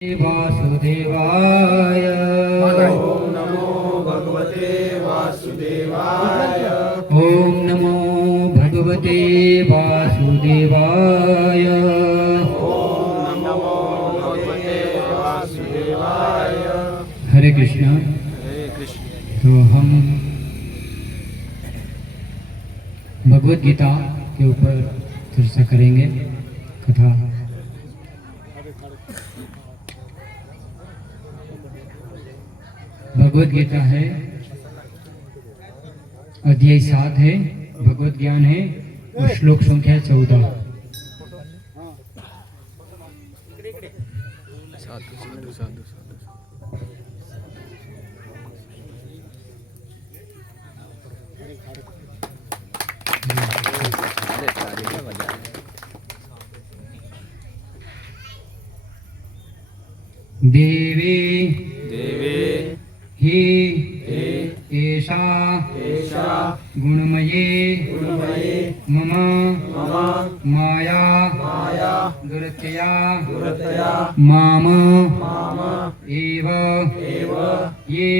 वासुदेवाय ओम नमो भगवते वासुदेवाय। ओम नमो भगवते वासुदेवाय। ओम नमो भगवते वासुदेवाय। हरे कृष्ण। हरे कृष्ण। तो हम भगवत गीता के ऊपर चर्चा करेंगे, कथा। भगवत गीता है, अध्याय 7 है, भगवत ज्ञान है और श्लोक संख्या 14। साधु साधु साधु साधु। देवी देवे हि एषा गुणमये मम माया दुरत्यया माम एव ये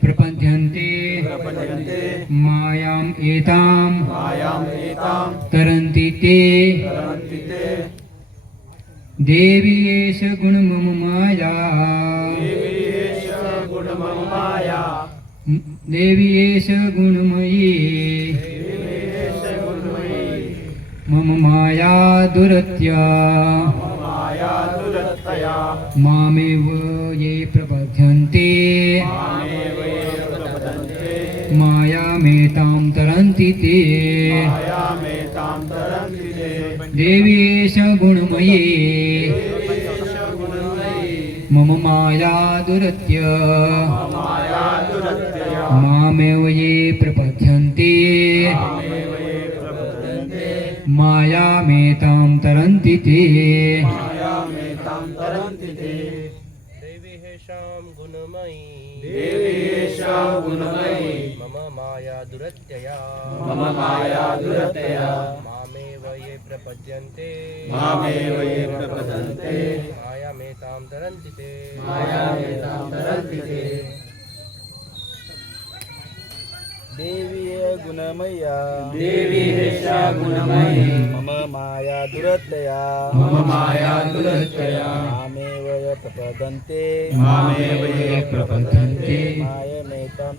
प्रपद्यन्ते मायाम् एतां तरन्ति ते। देवी एष गुणमम माया, देवी एष गुणमयी मम माया दुरत्या मामेव ये प्रपद्यन्ते मायामेतां तरन्ति ते। देवी एष गुणमयी मम माया दुरत्या मामेव ये प्रपद्यन्ते मायामेतां तरन्ति ते। देवी हेषां गुणमयी मम माया दुरत्यया मामेव ये प्रपद्यन्ते मायामेतां तरन्ति ते। देवी गुणमय्या देवी एषा गुणमयी मम माया दुरत्यया मामेव ये प्रपद्यन्ते मायामेतां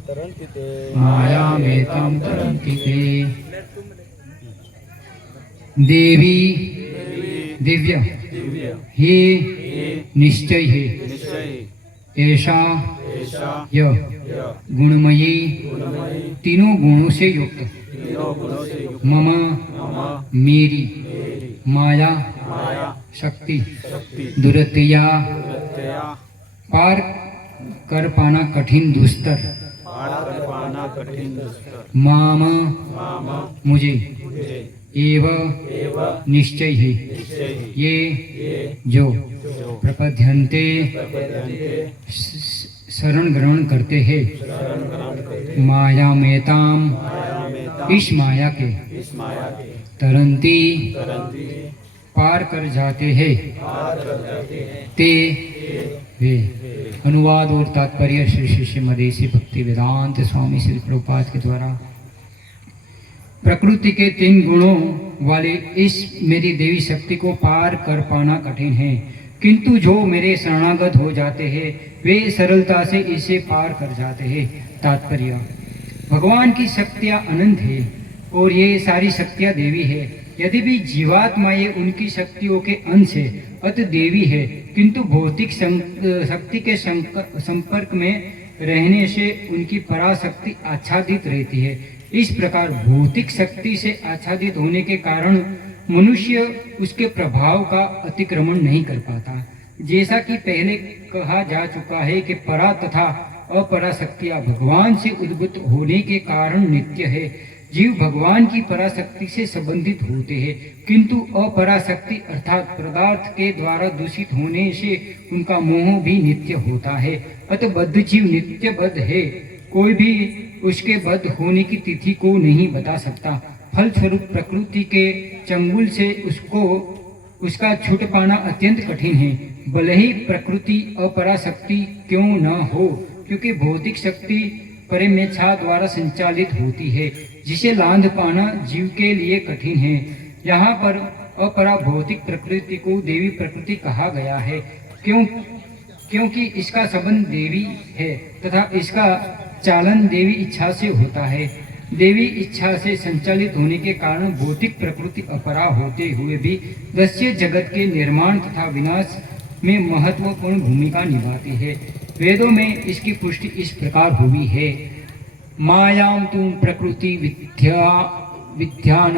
तरन्ति ते। मायामेतां तरन्ति ते। देवी दिव्य ही निश्चय है ऐसा यह गुणमयी तीनों गुणों से युक्त मम मेरी माया शक्ति दुरत्या पार कर पाना कठिन दुस्तर माम मुझे एव निश्चय ही ये जो प्रपद्यन्ते शरण ग्रहण करते हैं मायामेतां इस माया के तरन्ति पार कर जाते हैं ते वे। अनुवाद और तात्पर्य श्री शिष्य मदेशी भक्ति वेदांत स्वामी श्री प्रभुपाद के द्वारा। प्रकृति के 3 गुणों वाले इस मेरी देवी शक्ति को पार कर पाना कठिन है, किंतु जो मेरे शरणागत हो जाते हैं वे सरलता से इसे पार कर जाते हैं। तात्पर्य: भगवान की शक्तियाँ अनंत है और ये सारी शक्तियाँ देवी है। यदि भी जीवात्माएं उनकी शक्तियों के अंश है अत देवी है, किंतु भौतिक शक्ति के संपर्क में रहने से उनकी पराशक्ति आच्छादित रहती है। इस प्रकार भौतिक शक्ति से आच्छादित होने के कारण मनुष्य उसके प्रभाव का अतिक्रमण नहीं कर पाता। जैसा कि पहले कहा जा चुका है कि परा तथा अपरा शक्तियाँ भगवान से उद्भूत होने के कारण नित्य है। जीव भगवान की पराशक्ति से संबंधित होते हैं, किंतु अपराशक्ति अर्थात पदार्थ के द्वारा दूषित होने से उनका मोह भी नित्य होता है। अतः बद्ध जीव नित्य बद्ध है, कोई भी उसके बद्ध होने की तिथि को नहीं बता सकता। फलस्वरूप प्रकृति के चंगुल से उसका छूट पाना अत्यंत कठिन है, भले ही प्रकृति अपराशक्ति क्यों न हो, क्योंकि भौतिक शक्ति परिमेच्छा द्वारा संचालित होती है, जिसे लांघ पाना जीव के लिए कठिन है। यहाँ पर अपरा भौतिक प्रकृति को देवी प्रकृति कहा गया है, क्योंकि इसका संबंध देवी है तथा इसका चालन देवी इच्छा से होता है। देवी इच्छा से संचालित होने के कारण भौतिक प्रकृति अपरा होते हुए भी दृश्य जगत के निर्माण तथा विनाश में महत्वपूर्ण भूमिका निभाती है। वेदों में इसकी पुष्टि इस प्रकार हुई है। मायां तुम प्रकृति विद्यान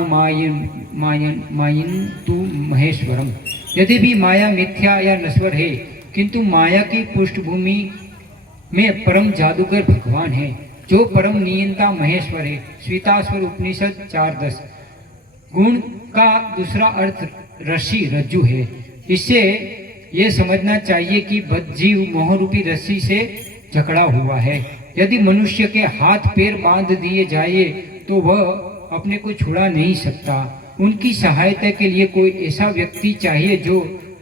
मायन तु महेश्वरम। यदि भी माया मिथ्या या नश्वर है, किंतु माया की पृष्ठभूमि में परम जादूगर भगवान है, जो परम नियंता महेश्वर है। श्वेताश्वर उपनिषद 4:10। गुण का दूसरा अर्थ रस्सी रज्जु है। इससे ये समझना चाहिए कि बद्ध जीव मोहरूपी रस्सी से जकड़ा हुआ है। यदि मनुष्य के हाथ पैर बांध दिए जाए तो वह अपने को छुड़ा नहीं सकता। उनकी सहायता के लिए कोई ऐसा व्यक्ति चाहिए जो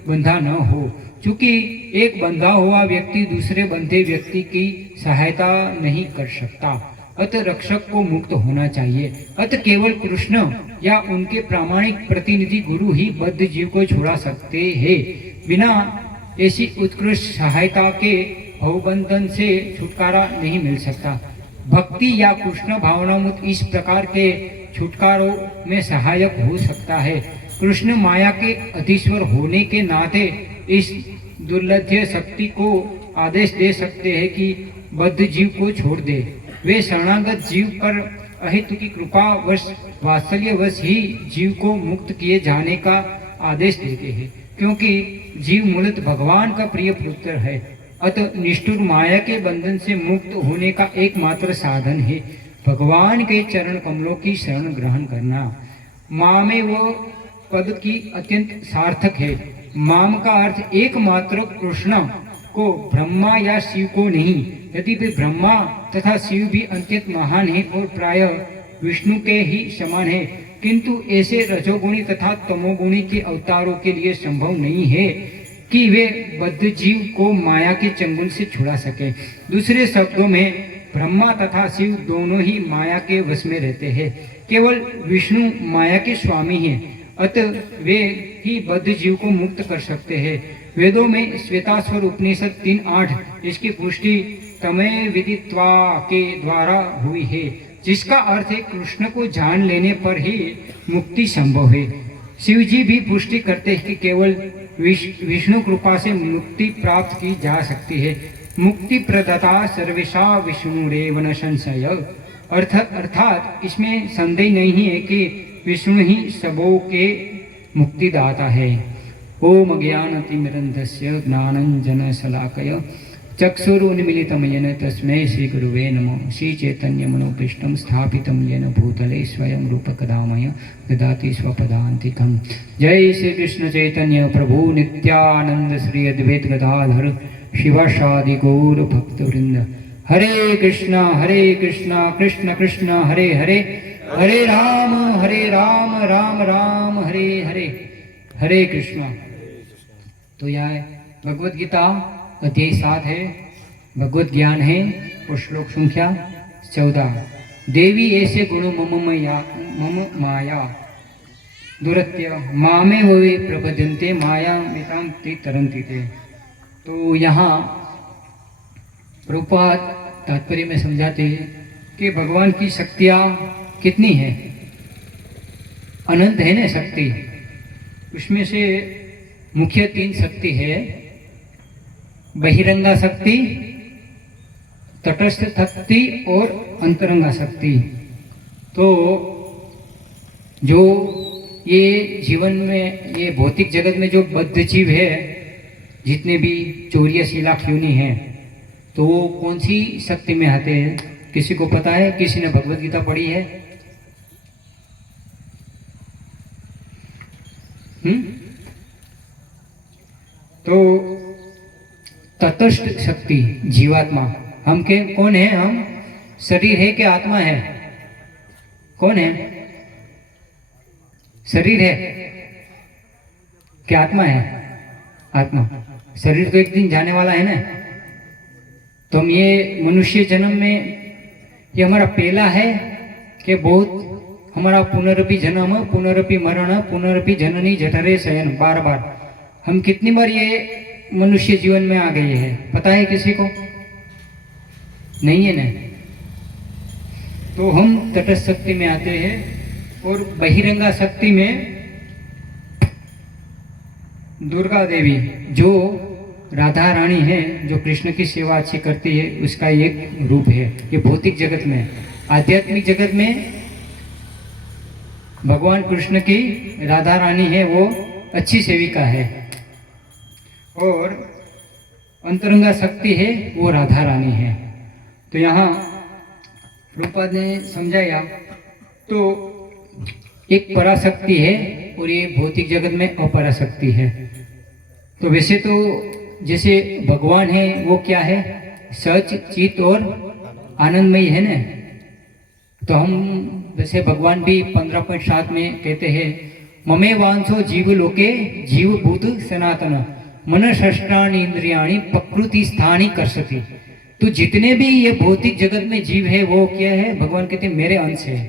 बंधा न हो, क्योंकि एक बंधा हुआ व्यक्ति दूसरे बंधे व्यक्ति की सहायता नहीं कर सकता। अतः रक्षक को मुक्त होना चाहिए। अतः केवल कृष्ण या उनके प्रामाणिक प्रतिनिधि गुरु ही बद्ध जीव को छुड़ा सकते हैं। बिना ऐसी उत्कृष्ट सहायता के भवबंधन से छुटकारा नहीं मिल सकता। भक्ति या कृष्ण भावनामृत इस प्रकार के छुटकारों में सहायक हो सकता है। कृष्ण माया के अधीश्वर होने के नाते इस दुर्लभ शक्ति को आदेश दे सकते हैं कि बद्ध जीव को छोड़ दे। वे शरणागत जीव पर अहेतु की कृपा वश वात्सल्य वश ही जीव को मुक्त किए जाने का आदेश देते हैं, क्योंकि जीव मूलतः भगवान का प्रिय पुत्र है। अतः निष्ठुर माया के बंधन से मुक्त होने का एकमात्र साधन है भगवान के चरण कमलों की शरण ग्रहण करना। माँ में वो पद की अत्यंत सार्थक है। माम का अर्थ एकमात्र कृष्ण को, ब्रह्मा या शिव को नहीं। यदि वे ब्रह्मा तथा शिव भी अत्यंत महान है और प्राय विष्णु के ही समान है, किंतु ऐसे रजोगुणी तथा तमोगुणी के अवतारों के लिए संभव नहीं है कि वे बद्ध जीव को माया के चंगुल से छुड़ा सके। दूसरे शब्दों में ब्रह्मा तथा शिव दोनों ही माया के वश में रहते हैं। केवल विष्णु माया के स्वामी हैं, अतः वे ही बद्ध जीव को मुक्त कर सकते हैं। वेदों में श्वेताश्वर उपनिषद 3:8 इसकी पुष्टि तमें विदित्वा के द्वारा हुई है, जिसका अर्थ है कृष्ण को जान लेने पर ही मुक्ति संभव है। शिव जी भी पुष्टि करते हैं कि केवल विष्णु कृपा से मुक्ति प्राप्त की जा सकती है। मुक्ति प्रदाता सर्वेशा विष्णुरेव न संशय। अर्थात इसमें संदेह नहीं है कि विष्णु ही सबों के मुक्तिदाता है। ओम ज्ञानतिमिरन्धस्य ज्ञानञ्जनशलाकया चक्षुरुन्मीलितं येन तस्मै श्रीगुरुवे नमः। श्रीचैतन्यमनोभीष्टं स्थापितं येन भूतले स्वयं रूपकदामय ददाति स्वपदान्तिकम्। जय श्री कृष्ण चैतन्य प्रभु नित्यानंद श्री अद्वैत गदाधर शिवासादि गौर भक्तवृंद। हरे कृष्णा कृष्ण कृष्ण हरे हरे, हरे राम राम राम हरे हरे। हरे कृष्णा। तो यह भगवत गीता अध्याय 7 है, भगवत ज्ञान है और श्लोक संख्या 14। देवी ऐसे गुण मम माया दुरत्य मामे वे प्रपद्यन्ते माया मितां ते तरन्ति ते। तो यहाँ प्रभुपाद तात्पर्य में समझाते हैं कि भगवान की शक्तियाँ कितनी है, अनंत है ना शक्ति। उसमें से मुख्य 3 शक्ति है, बहिरंगा शक्ति, तटस्थ शक्ति और अंतरंगा शक्ति। तो जो ये जीवन में, ये भौतिक जगत में जो बद्ध जीव है, जितने भी 84 लाख योनि हैं, तो वो कौन सी शक्ति में आते हैं? किसी को पता है? किसी ने भगवत गीता पढ़ी है? तो तटस्थ शक्ति जीवात्मा, हम के कौन है? हम शरीर है कि आत्मा है? कौन है? शरीर है कि आत्मा है? आत्मा। शरीर तो एक दिन जाने वाला है ना। तो हम ये मनुष्य जन्म में ये हमारा पहला है कि बहुत हमारा पुनरपि जन्म पुनरपि मरण पुनरपि जननी जठरे शयन, बार बार हम कितनी बार ये मनुष्य जीवन में आ गए हैं, पता है किसी को? नहीं है ना। तो हम तटस्थ शक्ति में आते हैं और बहिरंगा शक्ति में दुर्गा देवी जो राधा रानी है, जो कृष्ण की सेवा अच्छी करती है, उसका एक रूप है। ये भौतिक जगत में, आध्यात्मिक जगत में भगवान कृष्ण की राधा रानी है, वो अच्छी सेविका है, और अंतरंगा शक्ति है वो राधा रानी है। तो यहाँ प्रभुपाद ने समझाया, तो एक पराशक्ति है और ये भौतिक जगत में अपराशक्ति है। तो वैसे तो जैसे भगवान है वो क्या है? सच, चित और आनंदमयी है ना। तो हम वैसे भगवान भी 15.7 में कहते हैं, ममे वांसो जीव लोके जीव भूत सनातन मन षष्ठानि इंद्रियाणि प्रकृति स्थानी करसति। तो जितने भी ये भौतिक जगत में जीव है वो क्या है? भगवान कहते हैं मेरे अंश है।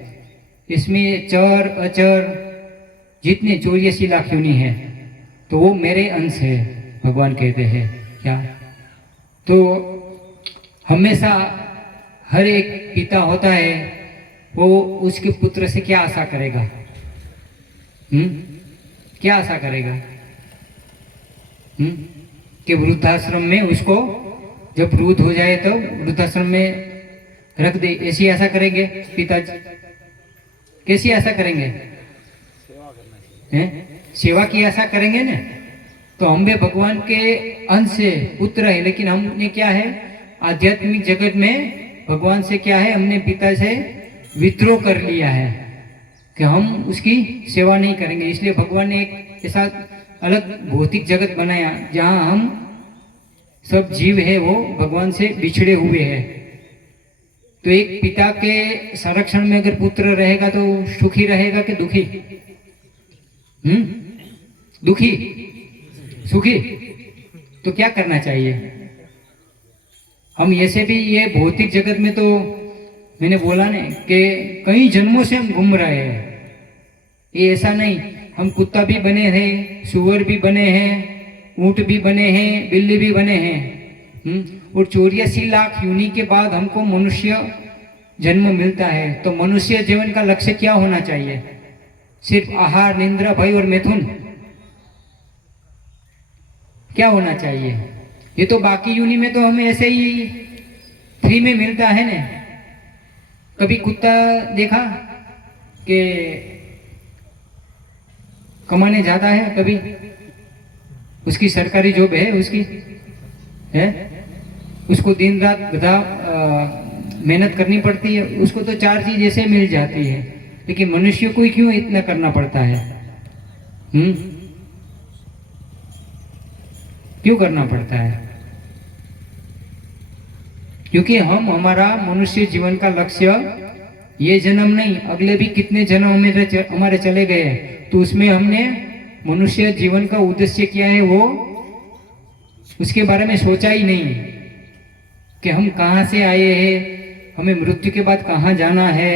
इसमें चर अचर जितने 84 लाख योनि है तो वो मेरे अंश है, भगवान कहते हैं। क्या? तो हमेशा हर एक पिता होता है, वो उसके पुत्र से क्या आशा करेगा? क्या आशा करेगा? कि वृद्धाश्रम में उसको जब वृद्ध हो जाए तो वृद्धाश्रम में रख दे, ऐसी आशा करेंगे पिताजी? कैसी आशा करेंगे? सेवा की आशा करेंगे ना। तो हम भी भगवान के अंश से पुत्र है, लेकिन हमने क्या है? आध्यात्मिक जगत में भगवान से क्या है? हमने पिता से विद्रोह कर लिया है कि हम उसकी सेवा नहीं करेंगे। इसलिए भगवान ने एक ऐसा अलग भौतिक जगत बनाया जहां हम सब जीव है वो भगवान से बिछड़े हुए हैं। तो एक पिता के संरक्षण में अगर पुत्र रहेगा तो सुखी रहेगा कि दुखी? दुखी? सुखी? तो क्या करना चाहिए? हम ऐसे भी ये भौतिक जगत में, तो मैंने बोला ना कि कई जन्मों से हम घूम रहे हैं। ये ऐसा नहीं, हम कुत्ता भी बने हैं, सुअर भी बने हैं, ऊंट भी बने हैं, बिल्ली भी बने हैं। और 84 लाख योनि के बाद हमको मनुष्य जन्म मिलता है। तो मनुष्य जीवन का लक्ष्य क्या होना चाहिए? सिर्फ आहार, निद्रा, भय और मैथुन? क्या होना चाहिए? ये तो बाकी योनि में तो हमें ऐसे ही फ्री में मिलता है ना। कभी कुत्ता देखा कि कमाने जाता है? कभी उसकी सरकारी जॉब है, उसकी है, उसको दिन रात गधा मेहनत करनी पड़ती है, उसको तो 4 चीज ऐसे मिल जाती है। लेकिन मनुष्य को ही क्यों इतना करना पड़ता है? क्यों करना पड़ता है? क्योंकि हम हमारा मनुष्य जीवन का लक्ष्य ये जन्म नहीं, अगले भी कितने जन्म हमारे चले गए हैं, तो उसमें हमने मनुष्य जीवन का उद्देश्य क्या है वो उसके बारे में सोचा ही नहीं कि हम कहाँ से आए हैं, हमें मृत्यु के बाद कहाँ जाना है।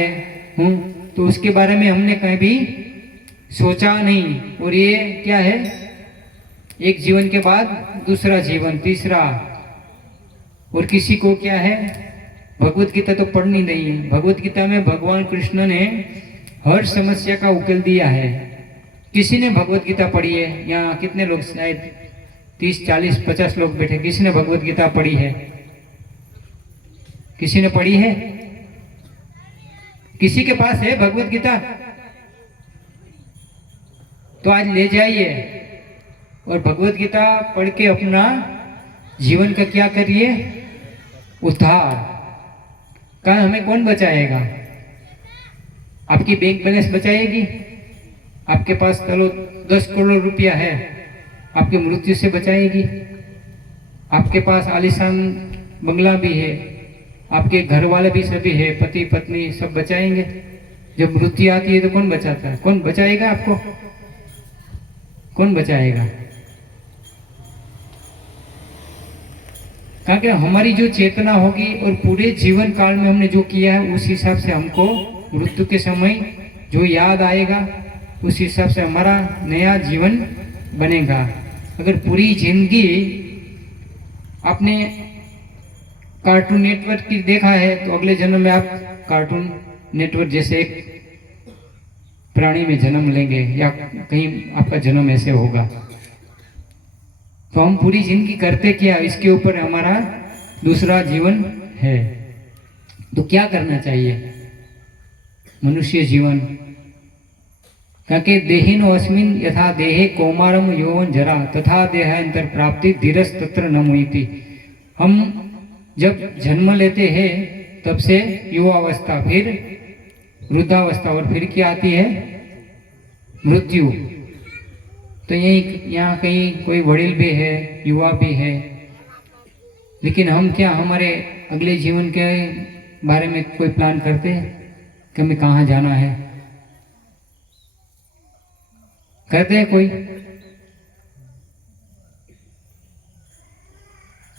तो उसके बारे में हमने कहीं भी सोचा नहीं। और ये क्या है? एक जीवन के बाद दूसरा जीवन, तीसरा। और किसी को क्या है? भगवत गीता तो पढ़नी नहीं है। भगवत गीता में भगवान कृष्ण ने हर समस्या का उकेल दिया है। किसी ने भगवत गीता पढ़ी है? यहाँ कितने लोग? शायद 30, 40, 50 लोग बैठे। किसी ने भगवत गीता पढ़ी है? किसी ने पढ़ी है? किसी के पास है भगवत गीता? तो आज ले जाइए और भगवत गीता पढ़ के अपना जीवन का क्या करिए? उद्धार। कहाँ हमें कौन बचाएगा? आपकी बैंक बैलेंस बचाएगी? आपके पास चलो 10 करोड़ रुपया है, आपकी मृत्यु से बचाएगी? आपके पास आलीशान बंगला भी है, आपके घर वाले भी सभी है, पति पत्नी सब बचाएंगे? जब मृत्यु आती है तो कौन बचाता है? कौन बचाएगा आपको? कौन बचाएगा? कारण कि हमारी जो चेतना होगी और पूरे जीवन काल में हमने जो किया है उस हिसाब से हमको मृत्यु के समय जो याद आएगा उस हिसाब से हमारा नया जीवन बनेगा। अगर पूरी जिंदगी आपने कार्टून नेटवर्क की देखा है तो अगले जन्म में आप कार्टून नेटवर्क जैसे एक प्राणी में जन्म लेंगे या कहीं आपका जन्म ऐसे होगा। तो हम पूरी जिंदगी करते क्या इसके ऊपर हमारा दूसरा जीवन है। तो क्या करना चाहिए मनुष्य जीवन? क्योंकि देहिनो अस्मिन यथा देहे कौमारम यौवन जरा तथा देहांतर प्राप्ति धीरज तत्र न मुइति। हम जब जन्म लेते हैं तब से युवावस्था, फिर वृद्धावस्था और फिर क्या आती है? मृत्यु। तो यही यहाँ कहीं कोई वडील भी है, युवा भी है, लेकिन हम क्या हमारे अगले जीवन के बारे में कोई प्लान करते हैं कि हमें कहाँ जाना है? करते हैं कोई?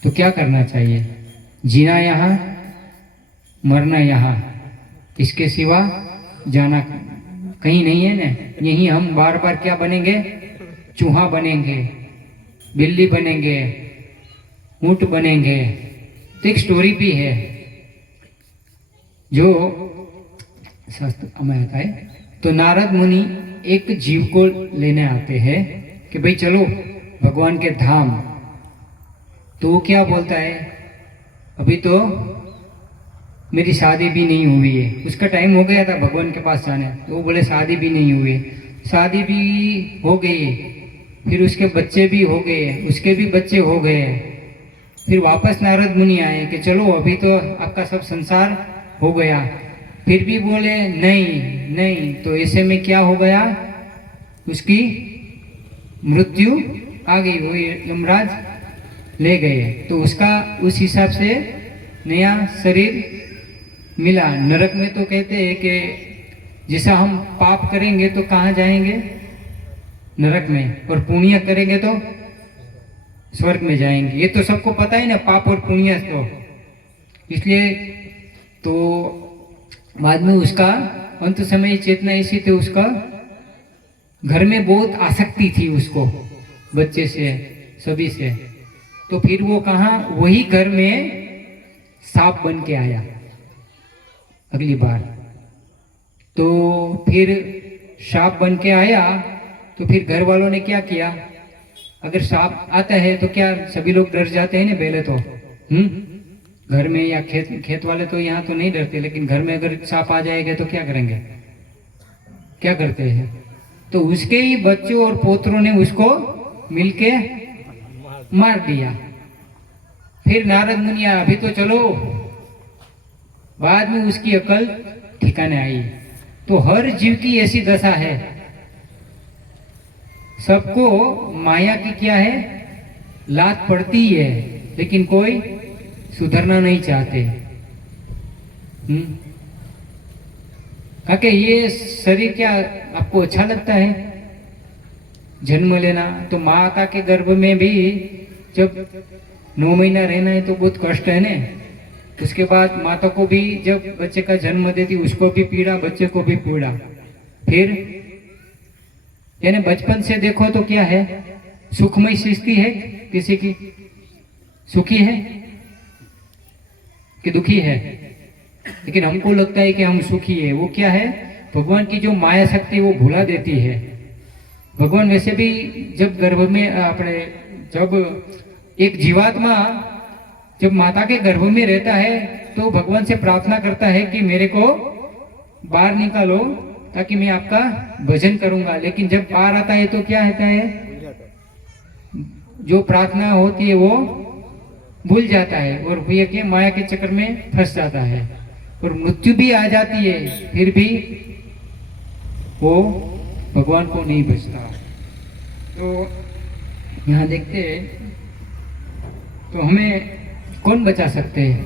तो क्या करना चाहिए? जीना यहाँ, मरना यहाँ, इसके सिवा जाना कहीं नहीं है ना। यही हम बार बार क्या बनेंगे? चूहा बनेंगे, बिल्ली बनेंगे, ऊंट बनेंगे। तो एक स्टोरी भी है जो शास्त्र में आता है। तो नारद मुनि एक जीव को लेने आते हैं कि भाई चलो भगवान के धाम। तो वो क्या बोलता है? अभी तो मेरी शादी भी नहीं हुई है। उसका टाइम हो गया था भगवान के पास जाने। तो वो बोले शादी भी नहीं हुई, शादी भी हो गई, फिर उसके बच्चे भी हो गए, उसके भी बच्चे हो गए। फिर वापस नारद मुनि आए कि चलो अभी तो आपका सब संसार हो गया। फिर भी बोले नहीं नहीं। तो ऐसे में क्या हो गया? उसकी मृत्यु आ गई, वो यमराज ले गए। तो उसका उस हिसाब से नया शरीर मिला। नरक में तो कहते हैं कि जैसा हम पाप करेंगे तो कहाँ जाएंगे? नरक में। और पुण्य करेंगे तो स्वर्ग में जाएंगे। ये तो सबको पता है ना, पाप और पुण्य। तो इसलिए तो बाद में उसका अंत समय चेतना ऐसी थी, उसका घर में बहुत आसक्ति थी उसको, बच्चे से सभी से। तो फिर वो कहाँ? वही घर में सांप बन के आया अगली बार। तो फिर सांप बन के आया तो फिर घर वालों ने क्या किया? अगर सांप आता है तो क्या सभी लोग डर जाते हैं ना पहले तो। घर में या खेत वाले तो यहाँ तो नहीं डरते, लेकिन घर में अगर सांप आ जाएगा तो क्या करेंगे? क्या करते हैं? तो उसके ही बच्चों और पोतरों ने उसको मिलके मार दिया। फिर नारद मुनि अभी तो चलो। बाद में उसकी अकल ठिकाने आई। तो हर जीव की ऐसी दशा है। सबको माया की क्या है? लात पड़ती है, लेकिन कोई सुधरना नहीं चाहते। क्योंकि ये शरीर क्या आपको अच्छा लगता है? जन्म लेना तो माता के गर्भ में भी जब 9 महीना रहना है तो बहुत कष्ट है ना। उसके बाद माता को भी जब बच्चे का जन्म देती उसको भी पीड़ा, बच्चे को भी पीड़ा। फिर यानी बचपन से देखो तो क्या है? सुखमय सृष्टि है किसी की? सुखी है कि दुखी है? लेकिन हमको लगता है कि हम सुखी है। वो क्या है? भगवान की जो माया शक्ति वो भुला देती है। भगवान वैसे भी जब गर्भ में अपने जब एक जीवात्मा जब माता के गर्भ में रहता है तो भगवान से प्रार्थना करता है कि मेरे को बाहर निकालो ताकि मैं आपका भजन करूंगा। लेकिन जब बाहर आता है तो क्या होता है? जो प्रार्थना होती है वो भूल जाता है और ये के माया के चक्कर में फंस जाता है और मृत्यु भी आ जाती है। फिर भी वो भगवान को नहीं बचता। तो यहाँ देखते हैं तो हमें कौन बचा सकते हैं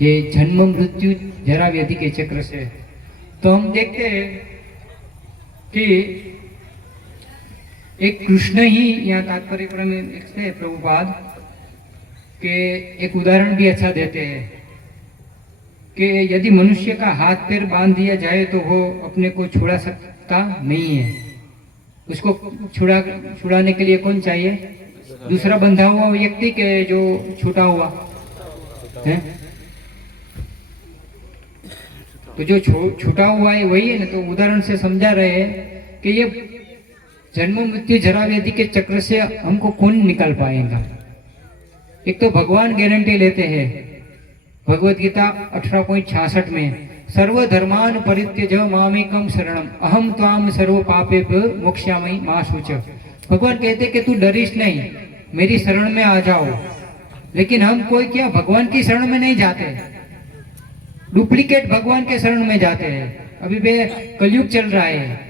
ये जन्म मृत्यु जरा व्याधि के चक्र से? तो हम देखते हैं कि एक कृष्ण ही यहाँ तात्पर्य में लिखते हैं प्रभुपाद कि एक उदाहरण भी अच्छा देते हैं कि यदि मनुष्य का हाथ पैर बांध दिया जाए तो वो अपने को छुड़ा सकता नहीं है। उसको छुड़ाने के लिए कौन चाहिए? दूसरा बंधा हुआ व्यक्ति के जो छूटा हुआ है। तो जो छूटा हुआ है वही है ना। तो उदाहरण से समझा रहे हैं कि ये जन्म मृत्यु जरा व्याधि के चक्र से हमको कौन निकाल पाएगा? एक तो भगवान गारंटी लेते हैं भगवत गीता 18.66 में, सर्वधर्मान परित्यज मामेकम शरणम अहम त्वाम सर्व पापेभ्यो मोक्ष्यामि मा शुच। भगवान कहते कि तू डरिस नहीं, मेरी शरण में आ जाओ। लेकिन हम कोई क्या भगवान की शरण में नहीं जाते, डुप्लीकेट भगवान के शरण में जाते हैं। अभी भी कलयुग चल रहा है,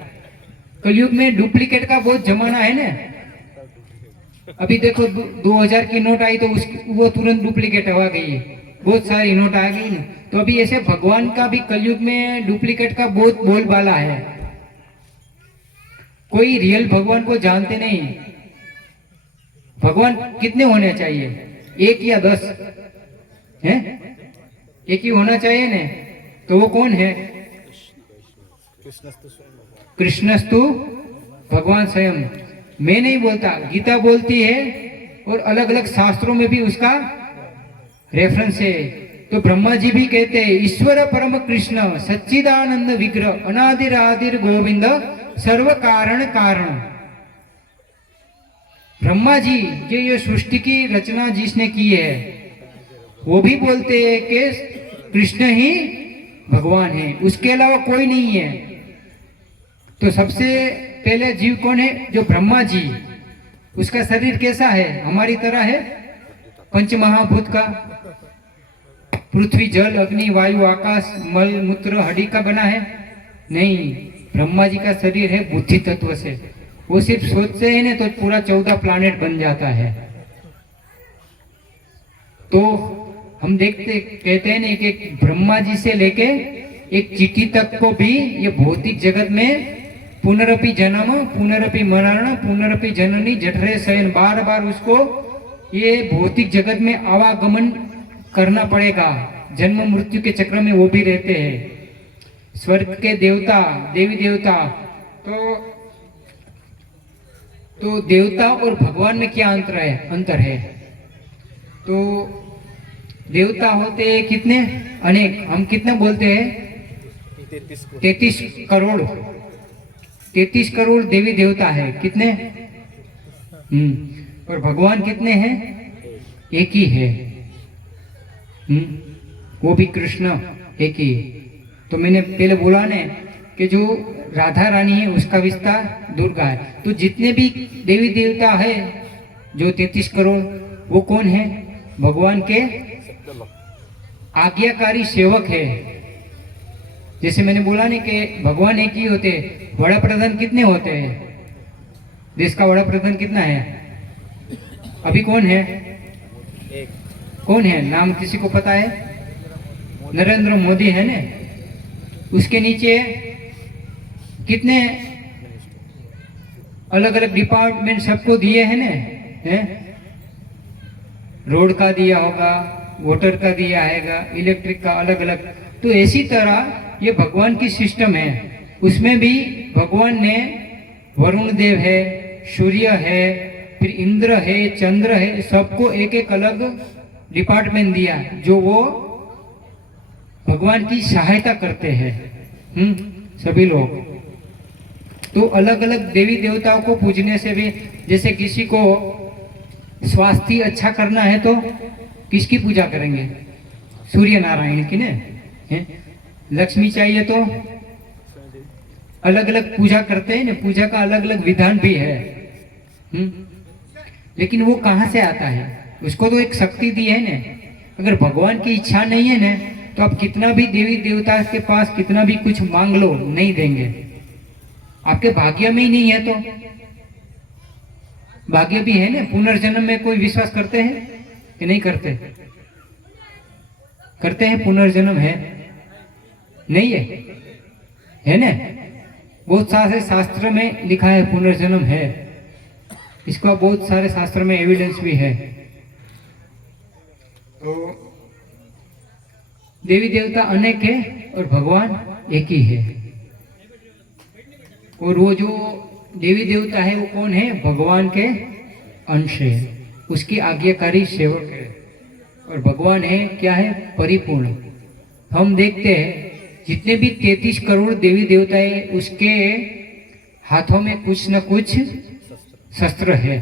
कलयुग में डुप्लीकेट का बहुत जमाना है ना। अभी देखो 2000 की नोट आई तो वो तुरंत डुप्लीकेट हवा गई, बहुत सारी नोट आ गई ना। तो अभी ऐसे भगवान का भी कलयुग में डुप्लीकेट का बहुत बोलबाला है। कोई रियल भगवान को जानते नहीं। भगवान कितने होने चाहिए? 1 या 10 हैं? एक ही होना चाहिए ना। तो वो कौन है? कृष्णस्तु भगवान स्वयं। मैं नहीं बोलता, गीता बोलती है और अलग अलग शास्त्रों में भी उसका रेफरेंस है। तो ब्रह्मा जी भी कहते हैं ईश्वर परम कृष्ण सच्चिदानंद विग्रह अनादिर आदिर गोविंद सर्व कारण कारण। ब्रह्मा जी जो ये सृष्टि की रचना जिसने की है वो भी बोलते हैं कि कृष्ण ही भगवान है, उसके अलावा कोई नहीं है। तो सबसे पहले जीव कौन है? जो ब्रह्मा जी। उसका शरीर कैसा है? हमारी तरह है पंच महाभूत का, पृथ्वी जल अग्नि वायु आकाश मल मूत्र हड्डी का बना है? नहीं, ब्रह्मा जी का शरीर है बुद्धि तत्व से। वो सिर्फ सोचते हैं ना तो पूरा 14 प्लानेट बन जाता है। तो हम देखते कहते हैं ना कि ब्रह्मा जी से लेके एक चींटी तक को भी ये भौतिक जगत में पुनरपि जन्म पुनरपि मरण पुनरपि जननी जठरे शयन, बार बार उसको ये भौतिक जगत में आवागमन करना पड़ेगा। जन्म मृत्यु के चक्र में वो भी रहते हैं। स्वर्ग के देवता देवी देवता, तो देवता और भगवान में क्या अंतर है? तो देवता होते हैं कितने? अनेक। हम कितने बोलते हैं? 33 करोड़। 33 करोड़ देवी देवता है। कितने? और भगवान कितने हैं? एक ही है। वो भी कृष्ण एक ही। तो मैंने पहले बोला ने कि जो राधा रानी है उसका विस्तार दुर्गा है। तो जितने भी देवी देवता है जो 33 करोड़ वो कौन है? भगवान के आज्ञाकारी सेवक है। जैसे मैंने बोला नहीं कि भगवान एक ही होते। वड़ा प्रधान कितने होते हैं? देश का वड़ा प्रधान कितना है? अभी कौन है? कौन है? नाम किसी को पता है? नरेंद्र मोदी है ना। उसके नीचे कितने अलग अलग डिपार्टमेंट सबको दिए हैं ना। रोड का दिया होगा, वाटर का दिया है, इलेक्ट्रिक का अलग अलग। तो इसी तरह ये भगवान की सिस्टम है। उसमें भी भगवान ने वरुण देव है, सूर्य है, फिर इंद्र है, चंद्र है, सबको एक एक अलग डिपार्टमेंट दिया जो वो भगवान की सहायता करते हैं। सभी लोग तो अलग अलग देवी देवताओं को पूजने से भी, जैसे किसी को स्वास्थ्य अच्छा करना है तो किसकी पूजा करेंगे? सूर्य नारायण की ने। लक्ष्मी चाहिए तो अलग अलग पूजा करते हैं ना। पूजा का अलग अलग विधान भी है। लेकिन वो कहाँ से आता है? उसको तो एक शक्ति दी है ना। अगर भगवान की इच्छा नहीं है ना तो आप कितना भी देवी देवता के पास कितना भी कुछ मांग लो नहीं देंगे। आपके भाग्य में ही नहीं है तो भाग्य भी है ना। पुनर्जन्म में कोई विश्वास करते हैं कि नहीं करते? करते हैं। पुनर्जन्म है नहीं है ना। बहुत सारे शास्त्र में लिखा है पुनर्जन्म है। इसका बहुत सारे शास्त्र में एविडेंस भी है। तो देवी देवता अनेक है और भगवान एक ही है। और वो जो देवी देवता है वो कौन है? भगवान के अंश है, उसकी आज्ञाकारी सेवक है। और भगवान है क्या है? परिपूर्ण। हम देखते हैं जितने भी 33 करोड़ देवी देवता है उसके हाथों में कुछ न कुछ शस्त्र है,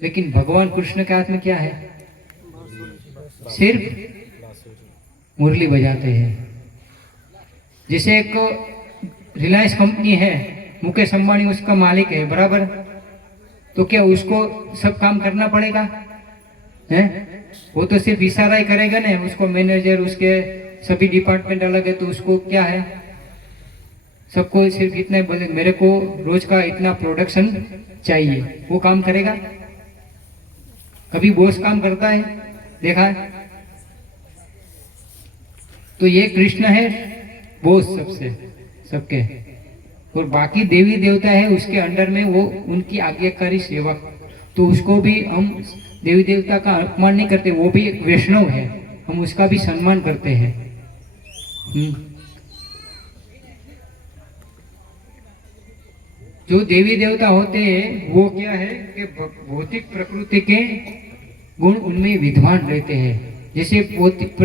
लेकिन भगवान कृष्ण के हाथ में क्या है? सिर्फ मुरली बजाते हैं। जैसे एक रिलायंस कंपनी है, मुकेश अंबानी उसका मालिक है, बराबर, तो क्या उसको सब काम करना पड़ेगा? हैं? वो तो सिर्फ इशारा ही करेगा ना, उसको मैनेजर, उसके सभी डिपार्टमेंट अलग है, तो उसको क्या है? सबको सिर्फ इतना बोले मेरे को रोज का इतना प्रोडक्शन चाहिए, वो काम करेगा? कभी बॉस काम करता है? देखा है? तो ये कृष्ण है बॉस सबसे, सबके, और बाकी देवी देवता है उसके अंडर में, वो उनकी आज्ञाकारी सेवक। तो उसको भी हम देवी देवता का अपमान नहीं करते, वो भी एक वैष्णव है, हम उसका भी सम्मान करते हैं। जो देवी देवता होते हैं वो क्या है कि भौतिक प्रकृति के गुण उनमें विद्वान रहते हैं। जैसे भौतिक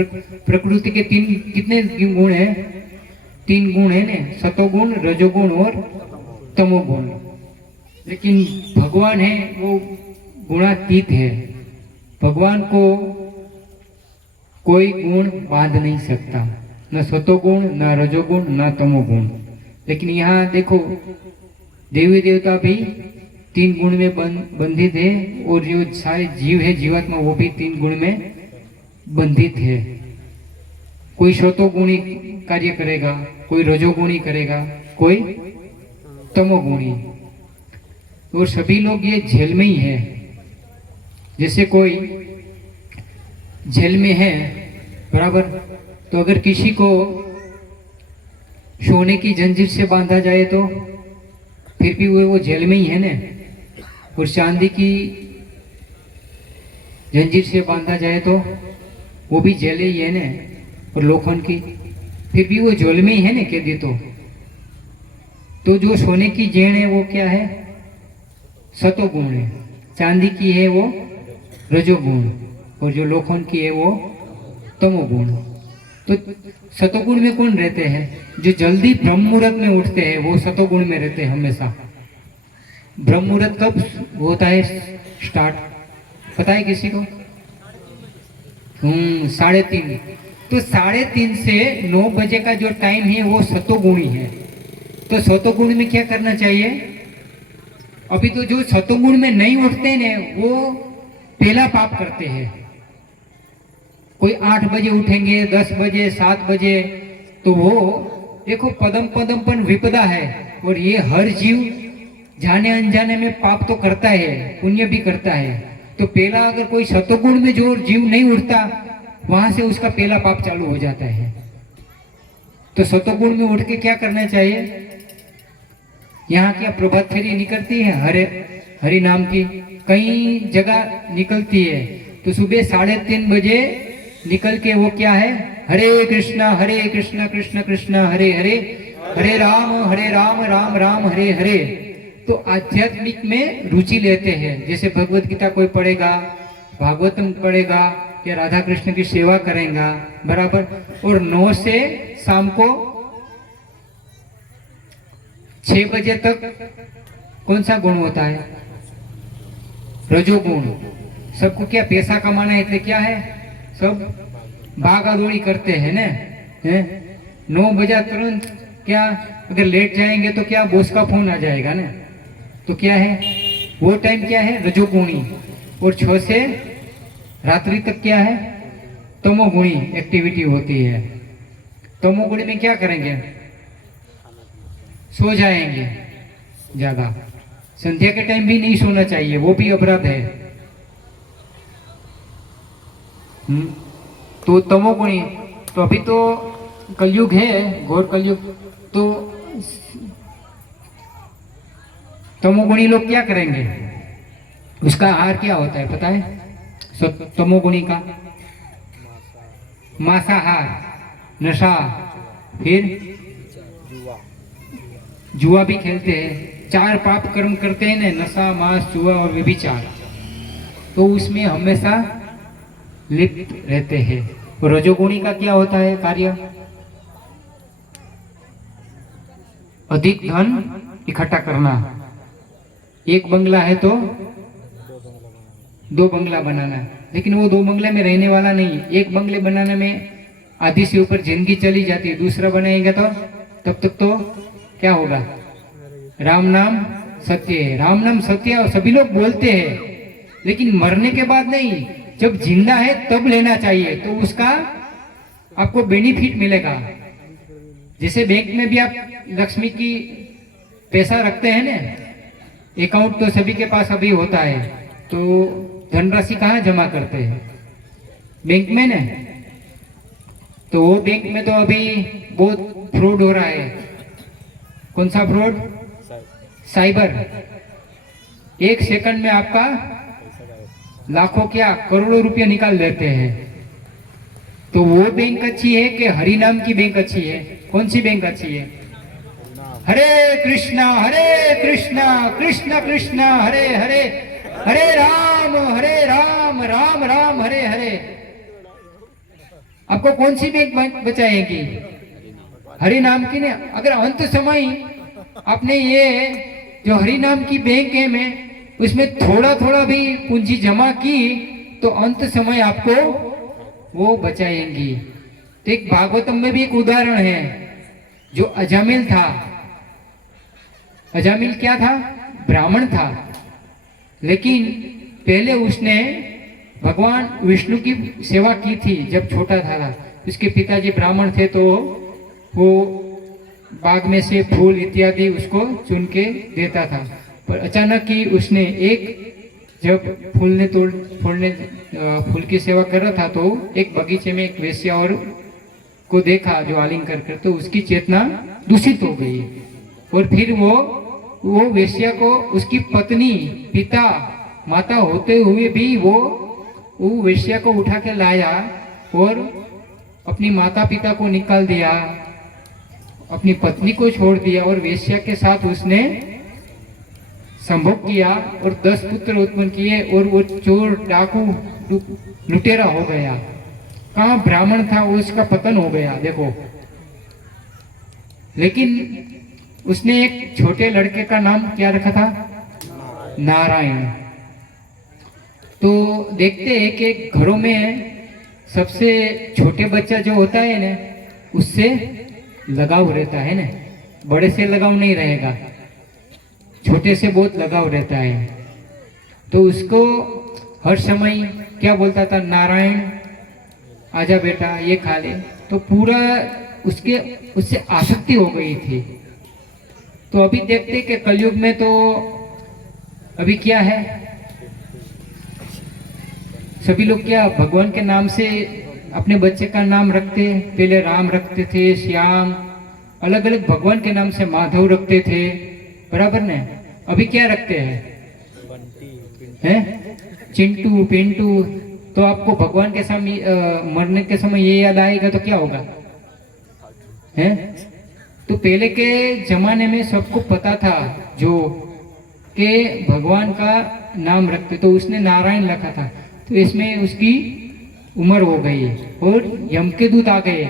प्रकृति के कितने गुण हैं? 3 गुण है ना, सतोगुण, रजोगुण और तमोगुण। लेकिन भगवान है वो गुणातीत है, भगवान को कोई गुण बांध नहीं सकता, न सतोगुण, न रजोगुण, न तमोगुण। लेकिन यहाँ देखो देवी देवता भी 3 गुण में बंधित है, और जो सारे जीव है, जीवात्मा, वो भी 3 गुण में बंधित है। कोई सतोगुणी कार्य करेगा, कोई रजोगुणी करेगा, कोई तमोगुणी, और सभी लोग ये जेल में ही है। जैसे कोई जेल में है, बराबर, तो अगर किसी को सोने की जंजीर से बांधा जाए तो फिर भी वो जेल में ही है ना, और चांदी की जंजीर से बांधा जाए तो वो भी जेल ही है ना, और लोखंड की, फिर भी वो जेल में ही है ना कैदी। तो जो सोने की जेण है वो क्या है? सतोगुण है, चांदी की है वो रजोगुण, और जो लोखंड की है वो तमोगुण। तो सतोगुण में कौन रहते हैं? जो जल्दी ब्रह्म मुहूर्त में उठते हैं वो सतोगुण में रहते हैं हमेशा। ब्रह्म मुहूर्त कब होता है स्टार्ट, पता है किसी को? 3:30। तो 3:30 से 9 बजे का जो टाइम है वो सतोगुणी है। तो सतोगुण में क्या करना चाहिए? अभी तो जो सतोगुण में नहीं उठते ना वो पहला पाप करते हैं। कोई 8 बजे उठेंगे, 10 बजे, 7 बजे, तो वो देखो पदम पदम पर विपदा है, और ये हर जीव जाने अनजाने में पाप तो करता है, पुण्य भी करता है। तो पहला अगर कोई सतोगुण में जो जीव नहीं उठता, वहां से उसका पहला पाप चालू हो जाता है। तो सतोगुण में उठ के क्या करना चाहिए? यहाँ क्या प्रभात फेरी निकलती है हरि नाम की, कई जगह निकलती है। तो सुबह 3:30 बजे निकल के वो क्या है? हरे कृष्णा कृष्ण कृष्ण हरे हरे, हरे राम राम राम हरे हरे। तो आध्यात्मिक में रुचि लेते हैं। जैसे भगवत गीता कोई पढ़ेगा, भागवतम पढ़ेगा, या राधा कृष्ण की सेवा करेगा, बराबर। और 9 से शाम को 6 बजे तक कौन सा गुण होता है? रजोगुण। सबको क्या पैसा कमाना है, इसलिए क्या है सब भागा दौड़ी करते हैं ना, है? 9 बजे तुरंत क्या, अगर लेट जाएंगे तो क्या बॉस का फोन आ जाएगा ना, तो क्या है वो टाइम क्या है? रजोगुणी। और 6 से रात्रि तक क्या है? तमोगुणी एक्टिविटी होती है। तमोगुणी में क्या करेंगे? सो जाएंगे ज्यादा। संध्या के टाइम भी नहीं सोना चाहिए, वो भी अपराध है। तो तमोगुणी, तो अभी तो कलयुग है, घोर कलयुग। तो तमोगुणी लोग क्या करेंगे? उसका आहार क्या होता है पता है? तमोगुणी का मांसाहार, नशा, फिर जुआ, जुआ भी खेलते हैं। 4 पाप कर्म करते हैं ना, नशा, मांस, जुआ और व्यभिचार, तो उसमें हमेशा लिप्त रहते हैं। और रजोगुणी का क्या होता है कार्य? अधिक धन इकट्ठा करना। एक बंगला है तो 2 बंगला बनाना, लेकिन वो 2 बंगले में रहने वाला नहीं। एक बंगले बनाने में आधी से ऊपर जिंदगी चली जाती है, दूसरा बनाएंगे तो तब तक तो क्या होगा? राम नाम सत्य है, राम नाम सत्य है, और सभी लोग बोलते हैं, लेकिन मरने के बाद नहीं, जब जिंदा है तब लेना चाहिए, तो उसका आपको बेनिफिट मिलेगा। जैसे बैंक में भी आप लक्ष्मी की पैसा रखते हैं ना, अकाउंट तो सभी के पास अभी होता है, तो धनराशि कहाँ जमा करते हैं? बैंक में ना। तो वो बैंक में तो अभी बहुत फ्रॉड हो रहा है। कौन सा फ्रॉड? साइबर। 1 सेकंड में आपका लाखों क्या करोड़ों रुपया निकाल लेते हैं। तो वो बैंक अच्छी है कि हरि नाम की बैंक अच्छी है? कौन सी बैंक अच्छी है? हरे कृष्णा कृष्ण कृष्ण हरे हरे, हरे राम राम राम हरे हरे। आपको कौन सी बैंक बचाएगी? हरि नाम की ने। अगर अंत समय आपने ये जो हरि नाम की बैंक है में उसमें थोड़ा थोड़ा भी पूंजी जमा की, तो अंत समय आपको वो बचाएंगी। तो एक भागवतम में भी एक उदाहरण है, जो अजामिल था। अजामिल क्या था? ब्राह्मण था, लेकिन पहले उसने भगवान विष्णु की सेवा की थी जब छोटा था। उसके पिताजी ब्राह्मण थे, तो वो बाग में से फूल इत्यादि उसको चुन के देता था। पर अचानक ही उसने जब फूल की सेवा कर रहा था, तो एक बगीचे में एक वेश्या और को देखा जो आलिंग कर, तो उसकी चेतना दूषित हो गई। और फिर वो वेश्या को उसकी पत्नी, पिता, माता होते हुए भी वो वेश्या को उठा के लाया और अपनी माता पिता को निकाल दिया, अपनी पत्नी को छोड़ दिया, और वेश्या के साथ उसने संभोग किया और 10 पुत्र उत्पन्न किए, और वो चोर, डाकू, लुटेरा हो गया। कहाँ ब्राह्मण था, उसका पतन हो गया। देखो, लेकिन उसने एक छोटे लड़के का नाम क्या रखा था? नारायण। तो देखते हैं कि घरों में सबसे छोटे बच्चा जो होता है ना, उससे लगाव रहता है ना, बड़े से लगाव नहीं रहेगा, छोटे से बहुत लगाव रहता है। तो उसको हर समय क्या बोलता था? नारायण आजा बेटा ये खा ले। तो पूरा उससे आसक्ति हो गई थी। तो अभी देखते कि कलयुग में तो अभी क्या है, सभी लोग क्या भगवान के नाम से अपने बच्चे का नाम रखते। पहले राम रखते थे, श्याम, अलग अलग भगवान के नाम से, माधव रखते थे, बराबर ने। अभी क्या रखते हैं? चिंटू, पिंटू। तो आपको भगवान के सामने मरने के समय ये याद आएगा तो क्या होगा? हैं? तो पहले के जमाने में सबको पता था जो के भगवान का नाम रखते, तो उसने नारायण रखा था। तो इसमें उसकी उम्र हो गई और यम के दूत आ गए,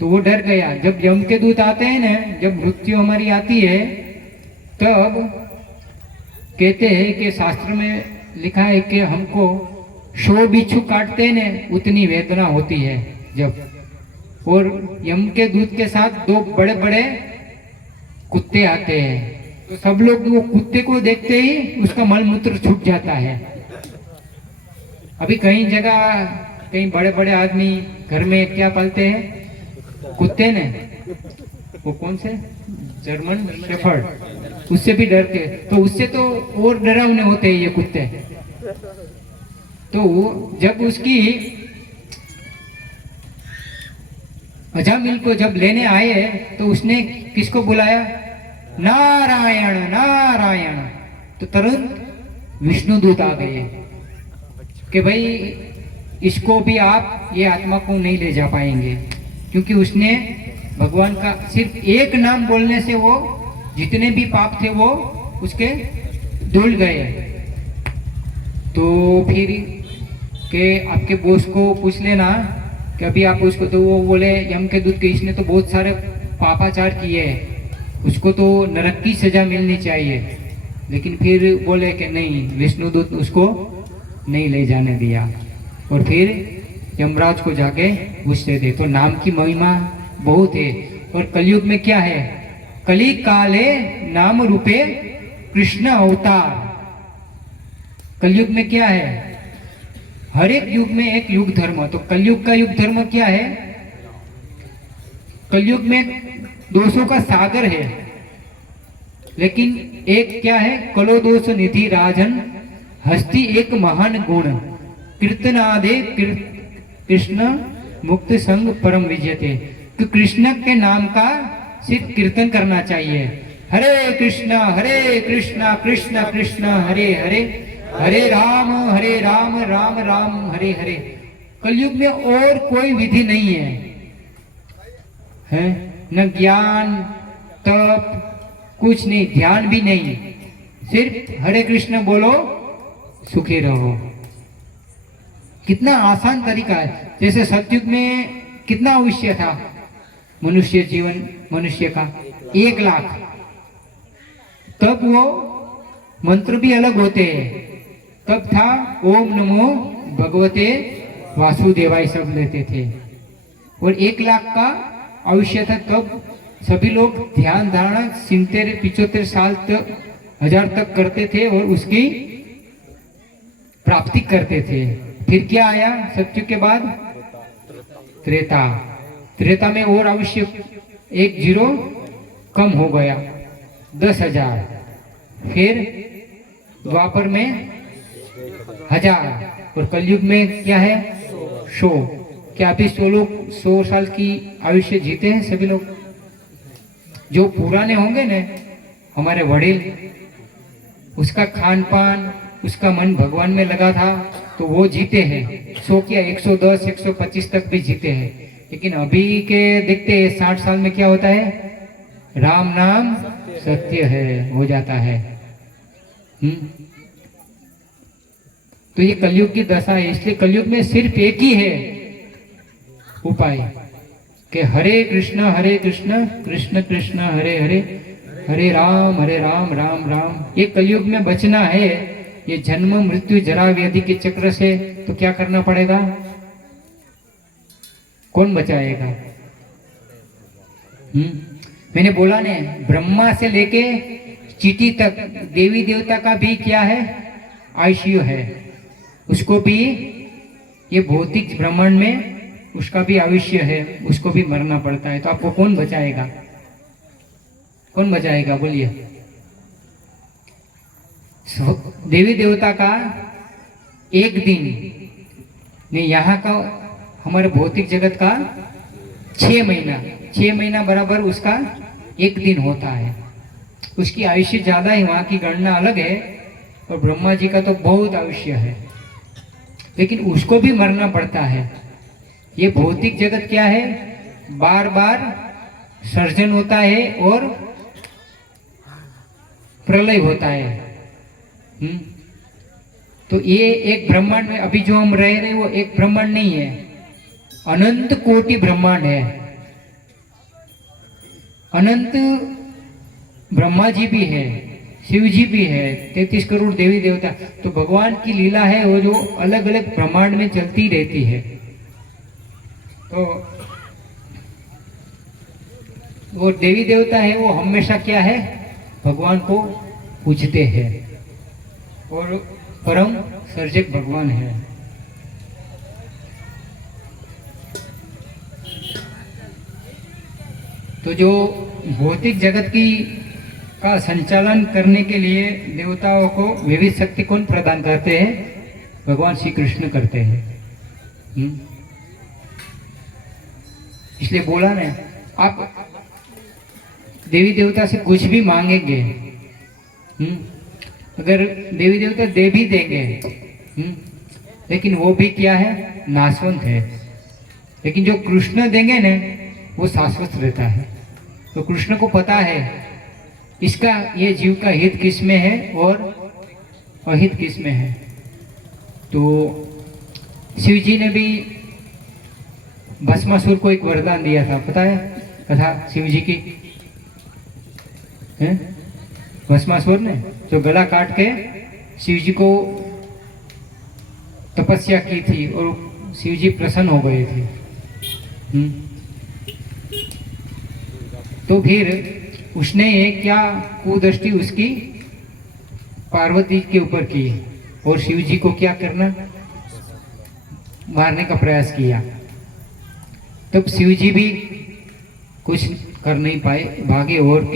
तो वो डर गया। जब यम के दूत आते हैं ना, जब मृत्यु हमारी आती है, तब कहते हैं कि शास्त्र में लिखा है कि हमको 100 बिच्छू काटते हैं ना, उतनी वेदना होती है जब। और यम के दूत के साथ 2 बड़े बड़े कुत्ते आते हैं, तो सब लोग वो कुत्ते को देखते ही उसका मलमूत्र छूट जाता है। अभी कहीं जगह कहीं बड़े बड़े आदमी घर में क्या पालते हैं? कुत्ते ने। वो कौन से? जर्मन शेफर्ड, उससे भी डरते हैं। तो उससे तो और डरावने होते हैं ये कुत्ते। तो जब उसकी अजामिल को जब लेने आए, तो उसने किसको बुलाया? नारायण नारायण। तो तुरंत विष्णु दूत आ गए कि भाई इसको भी आप ये आत्मा को नहीं ले जा पाएंगे, क्योंकि उसने भगवान का सिर्फ एक नाम बोलने से वो जितने भी पाप थे वो उसके धुल गए। तो फिर के आपके बॉस को पूछ लेना कि अभी आप उसको, तो वो बोले यम के दूत के इसने तो बहुत सारे पापाचार किए हैं, उसको तो नरक की सजा मिलनी चाहिए। लेकिन फिर बोले कि नहीं, विष्णुदूत उसको नहीं ले जाने दिया। और फिर यमराज को जाके पूछते थे। तो नाम की महिमा बहुत है। और कलयुग में क्या है, कली काले नाम रूपे कृष्ण अवतार। कलयुग में क्या है, हर एक युग में एक युग धर्म। तो कलयुग का युग धर्म क्या है, कलयुग में दोषों का सागर है, लेकिन एक क्या है, कलो दोष निधि राजन हस्ती एक महान गुण कीर्तनादे कृष्ण मुक्त संग परम विजयते। तो कृष्ण के नाम का सिर्फ कीर्तन करना चाहिए। हरे कृष्ण कृष्ण कृष्ण हरे हरे, हरे राम राम राम हरे हरे। कलयुग में और कोई विधि नहीं है न ज्ञान तप कुछ नहीं, ध्यान भी नहीं, सिर्फ हरे कृष्ण बोलो सुखी रहो। कितना आसान तरीका है। जैसे सतयुग में कितना आयुष्य था मनुष्य जीवन, मनुष्य का 1 लाख। तब वो मंत्र भी अलग होते हैं। तब था ओम नमो भगवते वासुदेवाय सब लेते थे। और 1 लाख का आयुष्य था। तब सभी लोग ध्यान धारणा 70-75 साल तक 1000 तक करते थे और उसकी प्राप्ति करते थे। फिर क्या आया सतयुग के बाद, त्रेता। त्रेता में और आयुष्य 1 0 कम हो गया, 10,000। फिर द्वापर में 1000। और कलयुग में क्या है 100। क्या अभी 100 साल की आयुष्य जीते हैं सभी लोग? जो पुराने होंगे न हमारे वडील, उसका खान पान, उसका मन भगवान में लगा था तो वो जीते हैं। 100 क्या 110 125 तक भी जीते हैं। लेकिन अभी के देखते हैं 60 साल में क्या होता है, राम नाम सत्य है हो जाता है। तो ये कलयुग की दशा है। इसलिए कलयुग में सिर्फ एक ही है उपाय कि हरे कृष्ण कृष्ण कृष्ण हरे हरे, हरे राम राम राम। ये कलयुग में बचना है। ये जन्म मृत्यु जरा व्याधि के चक्र से तो क्या करना पड़ेगा, कौन बचाएगा? मैंने बोला ने, ब्रह्मा से लेके चीटी तक देवी देवता का भी क्या है, आयुष्य है। उसको भी ये भौतिक ब्रह्मांड में उसका भी आयुष्य है, उसको भी मरना पड़ता है। तो आपको कौन बचाएगा, कौन बचाएगा बोलिए? देवी देवता का एक दिन नहीं, यहाँ का हमारे भौतिक जगत का 6 महीना, 6 महीना बराबर उसका एक दिन होता है। उसकी आयुष्य ज्यादा है, वहां की गणना अलग है। और ब्रह्मा जी का तो बहुत आयुष्य है, लेकिन उसको भी मरना पड़ता है। ये भौतिक जगत क्या है, बार बार सर्जन होता है और प्रलय होता है। तो ये एक ब्रह्मांड में अभी जो हम रह रहे हैं वो एक ब्रह्मांड नहीं है, अनंत कोटि ब्रह्मांड है। अनंत ब्रह्मा जी भी है, शिव जी भी है, 33 करोड़ देवी देवता। तो भगवान की लीला है वो जो अलग अलग ब्रह्मांड में चलती रहती है। तो वो देवी देवता है वो हमेशा क्या है, भगवान को पूजते हैं और परम सर्जक भगवान है। तो जो भौतिक जगत की का संचालन करने के लिए देवताओं को विविध शक्ति कौन प्रदान करते हैं, भगवान श्री कृष्ण करते हैं। इसलिए बोला ना, आप देवी देवता से कुछ भी मांगेंगे, अगर देवी देवता दे भी देंगे, लेकिन वो भी क्या है, नाशवंत है। लेकिन जो कृष्ण देंगे ना वो शाश्वत रहता है। तो कृष्ण को पता है इसका, ये जीव का हित किस में है और अहित किस में है। तो शिव जी ने भी भस्मासुर को एक वरदान दिया था, पता है कथा शिव जी की है? भस्मासुर ने जो गला काट के शिव जी को तपस्या की थी और शिव जी प्रसन्न हो गए थे। तो फिर उसने एक क्या कुदृष्टि उसकी पार्वती के ऊपर की और शिव जी को क्या करना, मारने का प्रयास किया। तब शिव जी भी कुछ कर नहीं पाए, भागे और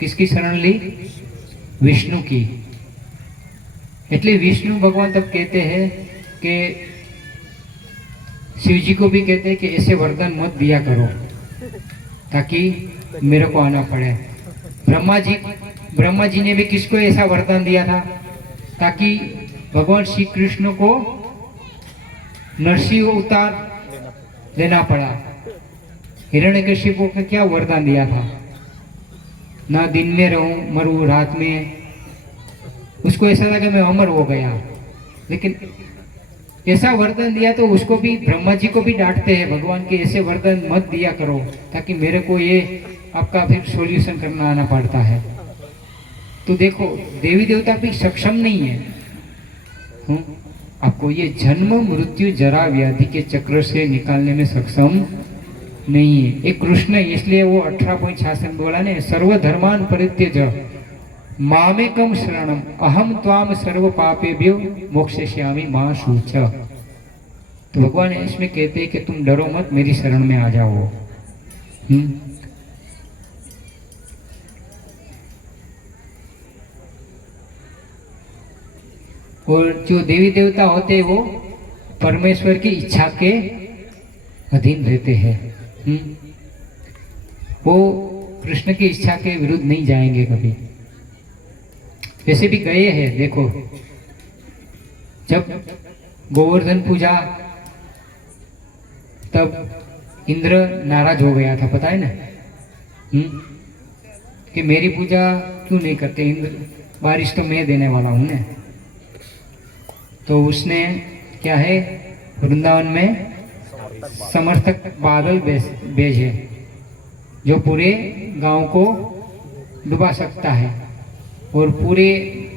किसकी शरण ली, विष्णु की। એટલે विष्णु भगवान तब कहते हैं कि शिव जी को भी कहते हैं कि ऐसे वरदान मत दिया करो ताकि मेरे को आना पड़े। ब्रह्मा जी ने भी किसको ऐसा वरदान दिया था ताकि भगवान श्री कृष्ण को नरसिंह अवतार लेना पड़ा। हिरण्यकशिपु को क्या वरदान दिया था, ना दिन में रहूं मरूं रात में। उसको ऐसा लगा मैं अमर हो गया, लेकिन ऐसा वरदान दिया तो उसको भी, ब्रह्मा जी को भी डांटते हैं भगवान के ऐसे वरदान मत दिया करो ताकि मेरे को ये आपका फिर सॉल्यूशन करना आना पड़ता है। तो देखो देवी देवता भी सक्षम नहीं है आपको ये जन्म मृत्यु जरा व्याधि के चक्र से निकालने में सक्षम नहीं है। एक कृष्ण, इसलिए वो 18.66 बोला ने, सर्वधर्मान परित्यज मामेकम शरणम अहम त्वाम सर्व पापेभ्यो मोक्षयिष्यामि मा शुच। तो भगवान इसमें कहते हैं कि तुम डरो मत, मेरी शरण में आ जाओ। और जो देवी देवता होते हैं वो परमेश्वर की इच्छा के अधीन रहते हैं। वो कृष्ण की इच्छा के विरुद्ध नहीं जाएंगे कभी। वैसे भी गए हैं, देखो जब गोवर्धन पूजा तब इंद्र नाराज हो गया था, पता है ना कि मेरी पूजा क्यों नहीं करते इंद्र, बारिश तो मैं देने वाला हूं ना। तो उसने क्या है, वृंदावन में समर्थक बादल भेजे जो पूरे गांव को डुबा सकता है, और पूरे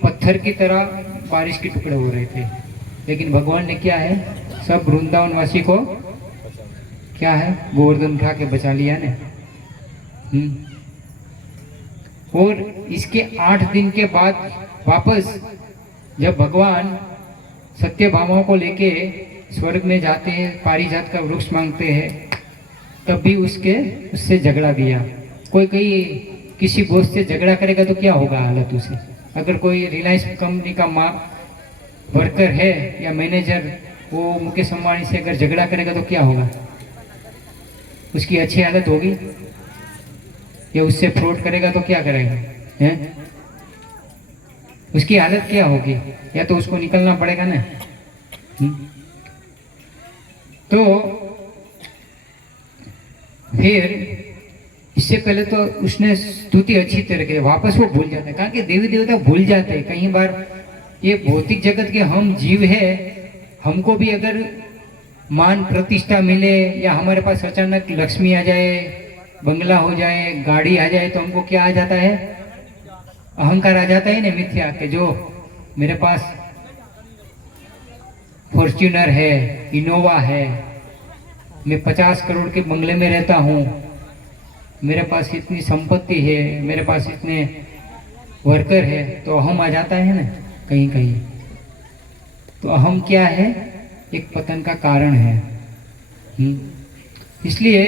पत्थर की तरह बारिश के टुकड़े हो रहे थे। लेकिन भगवान ने क्या है, सब वृंदावन वासी को क्या है, गोवर्धन उठा के बचा लिया ने। और इसके 8 दिन के बाद वापस जब भगवान सत्यभामाओं को लेके स्वर्ग में जाते हैं, पारिजात का वृक्ष मांगते हैं, तब भी उससे झगड़ा दिया। कोई किसी दोस्त से झगड़ा करेगा तो क्या होगा हालत उसे। अगर कोई रिलायंस कंपनी का वर्कर है या मैनेजर, वो मुकेश अंबानी से अगर झगड़ा करेगा तो क्या होगा, उसकी अच्छी हालत होगी। या उससे फ्रॉड करेगा तो क्या करेगा है? उसकी हालत क्या होगी, या तो उसको निकलना पड़ेगा ना। तो फिर इससे पहले तो उसने स्तुति अच्छी तरह की, वापस वो भूल जाता है। कहा कि देवी देवता भूल जाते हैं कई बार। ये भौतिक जगत के हम जीव है, हमको भी अगर मान प्रतिष्ठा मिले या हमारे पास अचानक लक्ष्मी आ जाए, बंगला हो जाए, गाड़ी आ जाए, तो हमको क्या आ जाता है, अहंकार आ जाता है ना, मिथ्या के जो मेरे पास फॉर्च्यूनर है, इनोवा है, मैं 50 करोड़ के बंगले में रहता हूँ, मेरे पास इतनी संपत्ति है, मेरे पास इतने वर्कर है, तो अहम आ जाता है ना कहीं कहीं। तो अहम क्या है, एक पतन का कारण है। इसलिए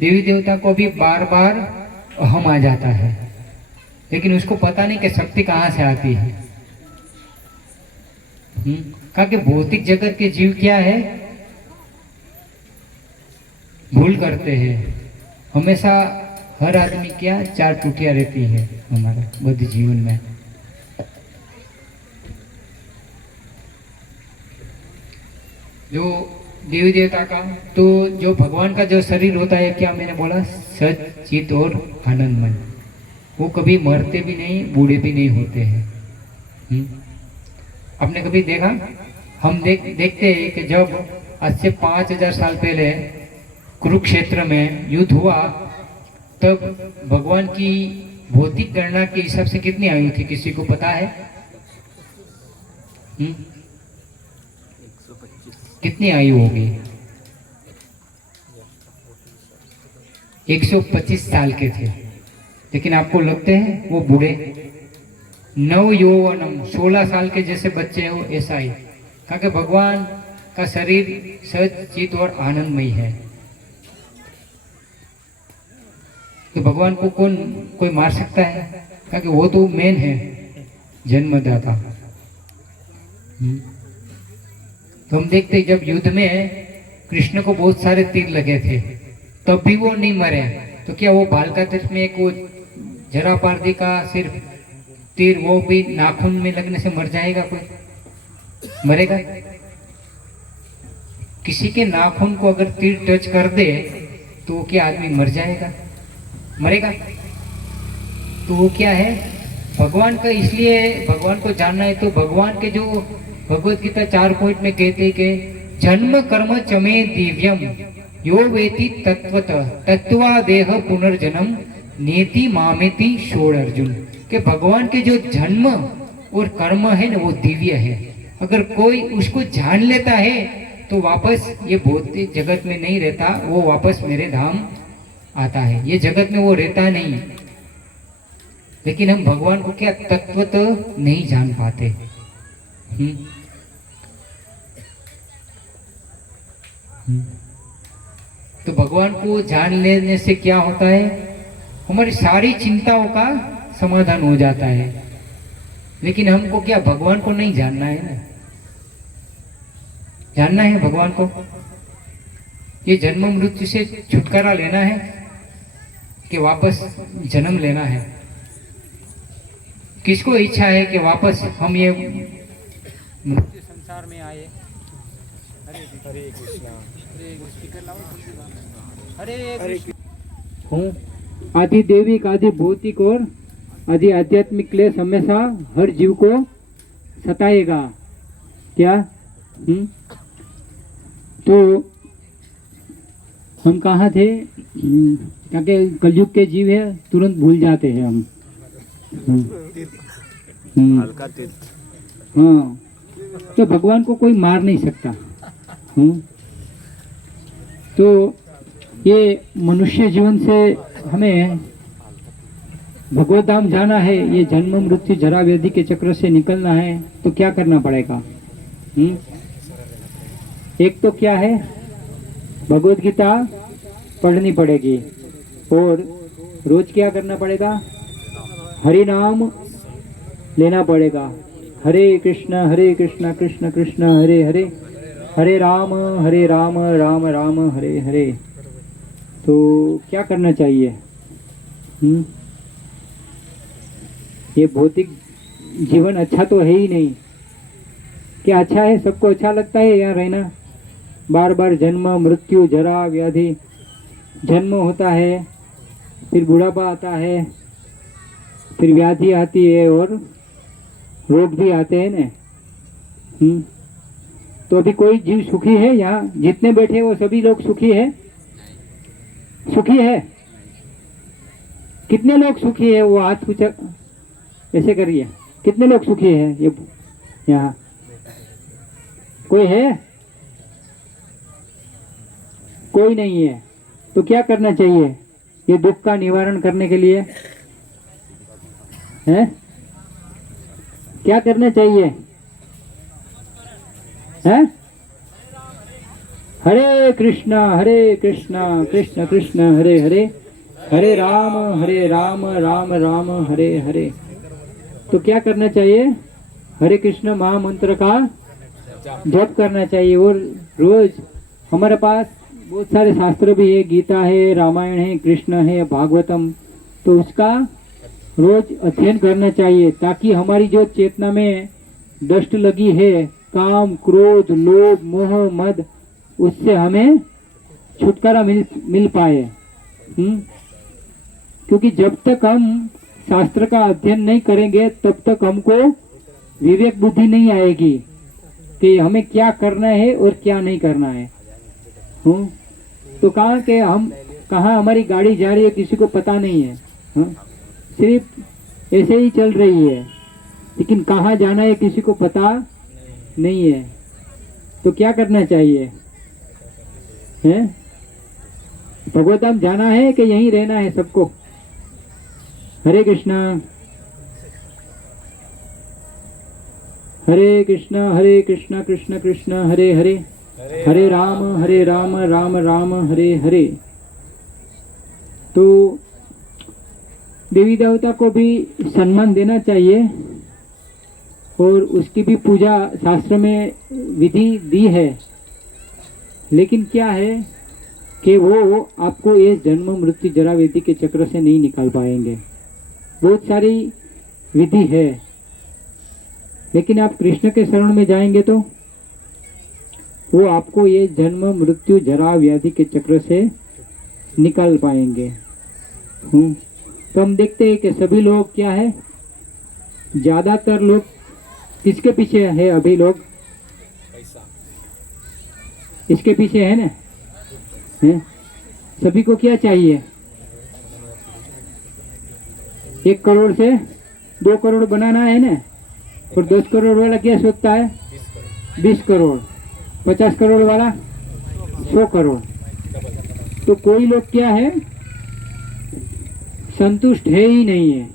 देवी देवता को भी बार बार अहम आ जाता है, लेकिन उसको पता नहीं कि शक्ति कहाँ से आती है। कहा कि भौतिक जगत के जीव क्या है, भूल करते हैं हमेशा। हर आदमी क्या 4 टूटियां रहती है हमारे बुद्धि जीवन में। जो देवी देवता का, तो जो भगवान का जो शरीर होता है, क्या मैंने बोला, सच चित और आनंदमय, वो कभी मरते भी नहीं, बूढ़े भी नहीं होते हैं। आपने कभी देखा, हम देखते हैं कि जब आज से 5000 साल पहले कुरुक्षेत्र में युद्ध हुआ, तब भगवान की भौतिक गणना के हिसाब से कितनी आयु थी, किसी को पता है? कितनी आयु होगी? 125 साल के थे, लेकिन आपको लगते हैं वो बूढ़े? नव यौवनम, 16 साल के जैसे बच्चे हो, ऐसा ही, क्योंकि भगवान का शरीर सच चित और आनंदमय है। तो भगवान को कोई मार सकता है? क्योंकि वो तो मेन है, जन्मदाता। तो हम देखते हैं जब युद्ध में कृष्ण को बहुत सारे तीर लगे थे, तब भी वो नहीं मरे, तो क्या वो बालका तीर्थ में एक वो जरा पारदी का सिर्फ तीर, वो भी नाखून में लगने से मर जाएगा? कोई मरेगा? किसी के नाखून को अगर तीर टच कर दे तो वो क्या आदमी मर जाएगा? मरेगा? तो वो क्या है, भगवान का। इसलिए भगवान को जानना है तो भगवान के जो भगवत गीता 4 पॉइंट में कहते हैं कि जन्म कर्म चमे दिव्यम यो वेति तत्वतः तत्वा देह पुनर्जन्म नेति मामेति शोड़ अर्जुन, के भगवान के जो जन्म और कर्म है ना, वो दिव्य है। अगर कोई उसको जान लेता है तो वापस ये भौतिक जगत में नहीं रहता, वो वापस मेरे धाम आता है। ये जगत में वो रहता नहीं, लेकिन हम भगवान को क्या तत्व तो नहीं जान पाते। तो भगवान को जान लेने से क्या होता है, हमारी सारी चिंताओं का समाधान हो जाता है। लेकिन हमको क्या भगवान को नहीं जानना है ना, जानना है भगवान को। ये जन्म मृत्यु से छुटकारा लेना है कि वापस जन्म लेना है? किसको इच्छा है कि वापस हम ये मृत्यु संसार में आए? हरे कृष्णा। हरे हूँ आदि देविक, आदि भौतिक और आदि आध्यात्मिक क्लेश हमेशा हर जीव को सताएगा। क्या? तो हम कहाँ थे? क्योंकि कलयुग के जीव है, तुरंत भूल जाते हैं हम। हल्का तीर्थ। हाँ, तो भगवान को कोई मार नहीं सकता। तो ये मनुष्य जीवन से हमें भगवत धाम जाना है, ये जन्म मृत्यु जरा व्याधि के चक्र से निकलना है, तो क्या करना पड़ेगा? एक तो क्या है, भगवत गीता पढ़नी पड़ेगी, और रोज क्या करना पड़ेगा? हरि नाम लेना पड़ेगा। हरे कृष्ण कृष्ण कृष्ण हरे हरे, हरे राम राम राम हरे हरे। तो क्या करना चाहिए? ये भौतिक जीवन अच्छा तो है ही नहीं। क्या अच्छा है? सबको अच्छा लगता है यहाँ रहना? बार बार जन्म मृत्यु जरा व्याधि, जन्म होता है, फिर बुढ़ापा आता है, फिर व्याधि आती है और रोग भी आते हैं ना। तो अभी कोई जीव सुखी है? यहाँ जितने बैठे वो सभी लोग सुखी है? सुखी है? कितने लोग सुखी है? वो हाथ ऊंचा ऐसे करिए, कितने लोग सुखी है? ये यहाँ कोई है? कोई नहीं है। तो क्या करना चाहिए ये दुख का निवारण करने के लिए? है क्या करना चाहिए? है हरे कृष्णा कृष्ण कृष्ण हरे हरे, हरे राम राम राम हरे हरे। तो क्या करना चाहिए? हरे कृष्ण महामंत्र का जप करना चाहिए। और रोज हमारे पास बहुत सारे शास्त्र भी है, गीता है, रामायण है, कृष्ण है, भागवतम, तो उसका रोज अध्ययन करना चाहिए, ताकि हमारी जो चेतना में दष्ट लगी है काम, क्रोध, लोभ, मोह, मद, उससे हमें छुटकारा मिल पाए। क्योंकि जब तक हम शास्त्र का अध्ययन नहीं करेंगे तब तक हमको विवेक बुद्धि नहीं आएगी कि हमें क्या करना है और क्या नहीं करना है। तो कहाँ हमारी गाड़ी जा रही है किसी को पता नहीं है। सिर्फ ऐसे ही चल रही है, लेकिन कहाँ जाना है किसी को पता नहीं है। तो क्या करना चाहिए है? भगवत धाम जाना है कि यहीं रहना है सबको? हरे कृष्णा हरे कृष्णा कृष्ण कृष्ण हरे हरे, हरे राम राम राम हरे हरे। तो देवी देवता को भी सम्मान देना चाहिए और उसकी भी पूजा शास्त्र में विधि दी है, लेकिन क्या है कि वो आपको ये जन्म मृत्यु जरा व्याधि के चक्र से नहीं निकाल पाएंगे। बहुत सारी विधि है, लेकिन आप कृष्ण के शरण में जाएंगे तो वो आपको ये जन्म मृत्यु जरा व्याधि के चक्र से निकाल पाएंगे। तो हम देखते हैं कि सभी लोग क्या है, ज्यादातर लोग किसके पीछे है? अभी लोग इसके पीछे है ना। सभी को क्या चाहिए? 1 करोड़ से 2 करोड़ बनाना है ना। और 10 करोड़ वाला क्या सोचता है? 20 करोड़। 50 करोड़ वाला 100 करोड़। तो कोई लोग क्या है, संतुष्ट है ही नहीं है।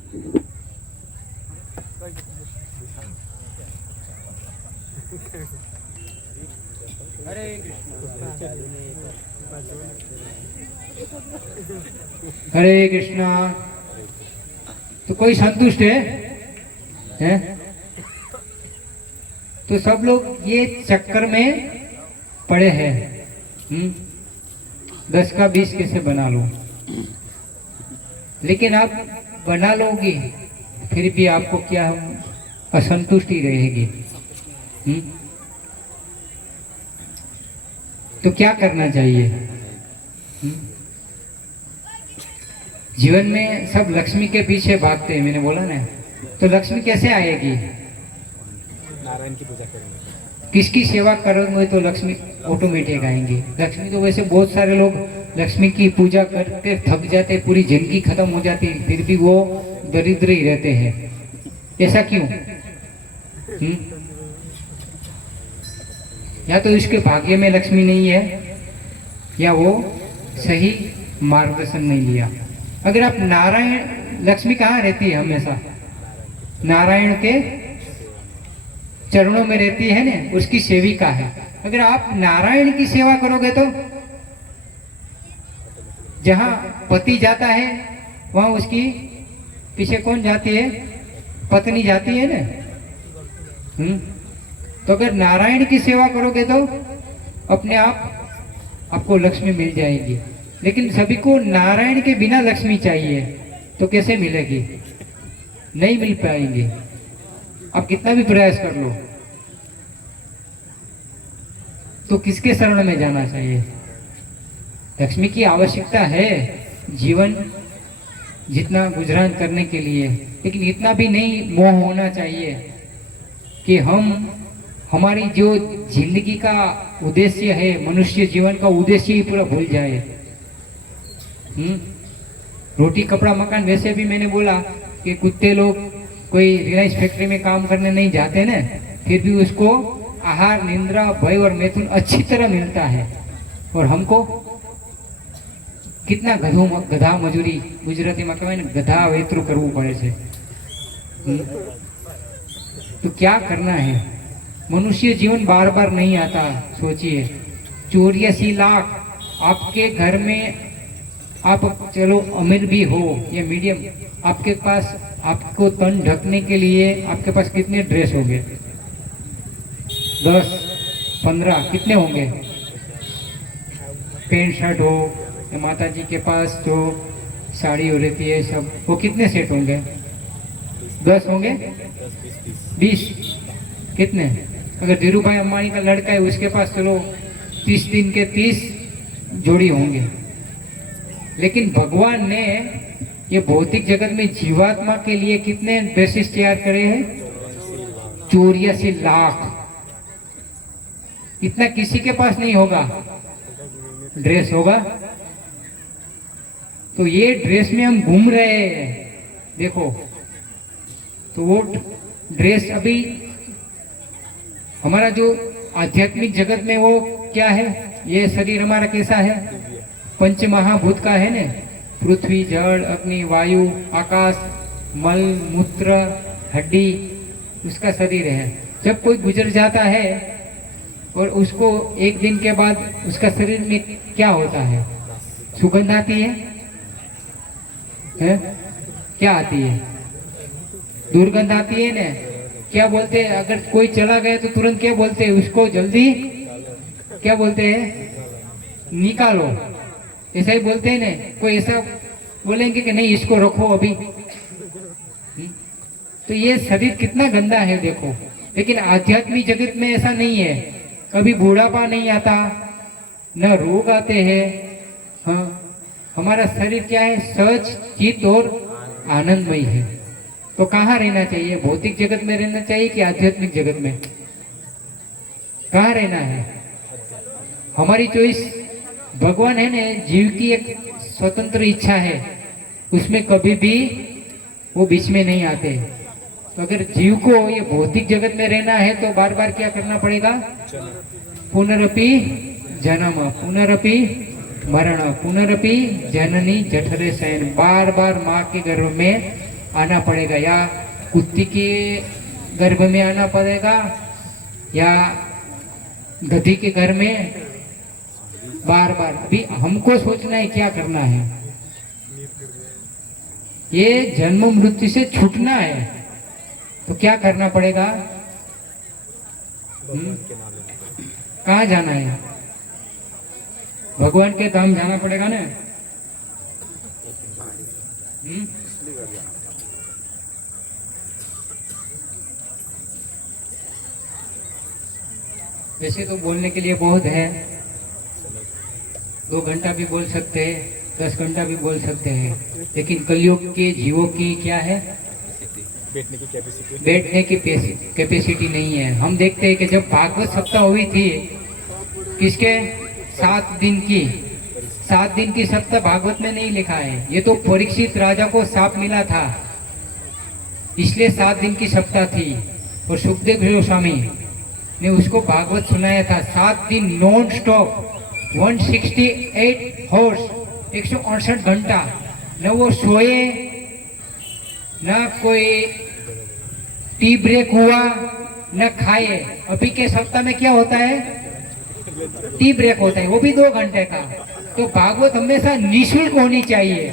हरे कृष्णा। तो कोई संतुष्ट है? तो सब लोग ये चक्कर में पड़े हैं। 10 का 20 कैसे बना लो। लेकिन आप बना लोगे फिर भी आपको क्या असंतुष्टि रहेगी। तो क्या करना चाहिए? जीवन में सब लक्ष्मी के पीछे भागते हैं, मैंने बोला ना। तो लक्ष्मी कैसे आएगी? नारायण की पूजा करेंगे। किसकी सेवा करोगे तो लक्ष्मी ऑटोमेटिक आएंगी। लक्ष्मी तो वैसे बहुत सारे लोग लक्ष्मी की पूजा करते थक जाते, पूरी जिंदगी खत्म हो जाती, फिर भी वो दरिद्र ही रहते हैं। ऐसा क्यों? या तो इसके भाग्य में लक्ष्मी नहीं है, या वो सही मार्गदर्शन नहीं लिया। अगर आप नारायण, लक्ष्मी कहाँ रहती है? हमेशा नारायण के चरणों में रहती है ना, उसकी सेविका है। अगर आप नारायण की सेवा करोगे तो जहां पति जाता है वहां उसकी पीछे कौन जाती है? पत्नी जाती है ना। तो अगर नारायण की सेवा करोगे तो अपने आप आपको लक्ष्मी मिल जाएगी। लेकिन सभी को नारायण के बिना लक्ष्मी चाहिए, तो कैसे मिलेगी? नहीं मिल पाएंगे, आप कितना भी प्रयास कर लो। तो किसके शरण में जाना चाहिए? लक्ष्मी की आवश्यकता है जीवन जितना गुजरान करने के लिए, लेकिन इतना भी नहीं मोह होना चाहिए कि हम हमारी जो जिंदगी का उद्देश्य है, मनुष्य जीवन का उद्देश्य ही पूरा भूल जाए। रोटी कपड़ा मकान, वैसे भी मैंने बोला कि कुत्ते लोग कोई रिलायंस फैक्ट्री में काम करने नहीं जाते ना, फिर भी उसको आहार, निंद्रा, भय और मैथुन अच्छी तरह मिलता है। और हमको कितना गधा मजूरी, गुजराती में कहवाय ने गधा वेतरू करવું પડે છે। तो क्या करना है? मनुष्य जीवन बार बार नहीं आता। सोचिए 84 लाख आपके घर में, आप चलो अमीर भी हो या मीडियम, आपके पास आपको तन ढकने के लिए आपके पास कितने ड्रेस होंगे? 10, 15 कितने होंगे? पैंट शर्ट हो, या माता जी के पास जो साड़ी हो रहती है सब, वो कितने सेट होंगे? 10 होंगे? 20 कितने? अगर धीरू भाई अंबानी का लड़का है उसके पास चलो 30 दिन के 30 जोड़ी होंगे, लेकिन भगवान ने ये भौतिक जगत में जीवात्मा के लिए कितने ड्रेसेस तैयार करे हैं? 84 लाख। इतना किसी के पास नहीं होगा ड्रेस होगा। तो ये ड्रेस में हम घूम रहे हैं देखो, तो वो ड्रेस अभी हमारा जो आध्यात्मिक जगत में वो क्या है, ये शरीर हमारा कैसा है? पंच महाभूत का है ना, पृथ्वी, जल, अग्नि, वायु, आकाश, मल, मूत्र, हड्डी, उसका शरीर है। जब कोई गुजर जाता है और उसको एक दिन के बाद उसका शरीर में क्या होता है? सुगंध आती है? क्या आती है? दुर्गंध आती है ना। क्या बोलते हैं? अगर कोई चला गया तो तुरंत क्या बोलते हैं उसको? जल्दी क्या बोलते हैं? निकालो, ऐसा ही बोलते हैं ना। कोई ऐसा बोलेंगे कि नहीं इसको रखो अभी। तो ये शरीर कितना गंदा है देखो। लेकिन आध्यात्मिक जगत में ऐसा नहीं है, कभी बूढ़ापा नहीं आता, न रोग आते हैं। हाँ, हमारा शरीर क्या है? सच, चित और आनंदमय है। तो कहाँ रहना चाहिए? भौतिक जगत में रहना चाहिए कि आध्यात्मिक जगत में? कहाँ रहना है? हमारी चॉइस। भगवान है ना, जीव की एक स्वतंत्र इच्छा है, उसमें कभी भी वो बीच में नहीं आते। तो अगर जीव को ये भौतिक जगत में रहना है तो बार बार क्या करना पड़ेगा? पुनरपि जन्म, पुनरपि मरण, पुनरपि जननी जठरे शयन। बार बार माँ के गर्भ में आना पड़ेगा, या कुत्ती के गर्भ में आना पड़ेगा, या गधी के घर में। बार बार अभी हमको सोचना है क्या करना है। ये जन्म मृत्यु से छूटना है तो क्या करना पड़ेगा? कहाँ जाना है? भगवान के धाम जाना पड़ेगा ना। वैसे तो बोलने के लिए बहुत है, 2 घंटा भी बोल सकते हैं, 10 घंटा भी बोल सकते हैं, लेकिन कलयुग के जीवों की क्या है? बैठने की कैपेसिटी नहीं है। हम देखते हैं कि जब भागवत सप्ताह हुई थी, किसके? 7 दिन की सप्ताह भागवत में नहीं लिखा है। ये तो परीक्षित राजा को शाप मिला था, इसलिए 7 दिन की सप्ताह थी। और सुखदेव गोस्वामी ने उसको भागवत सुनाया था। 7 दिन नॉन स्टॉप, 168 हॉर्स, 168 घंटा, न वो सोए, न कोई टी ब्रेक हुआ, न खाए। अभी के सप्ताह में क्या होता है? टी ब्रेक होता है, वो भी 2 घंटे का। तो भागवत हमेशा निःशुल्क होनी चाहिए।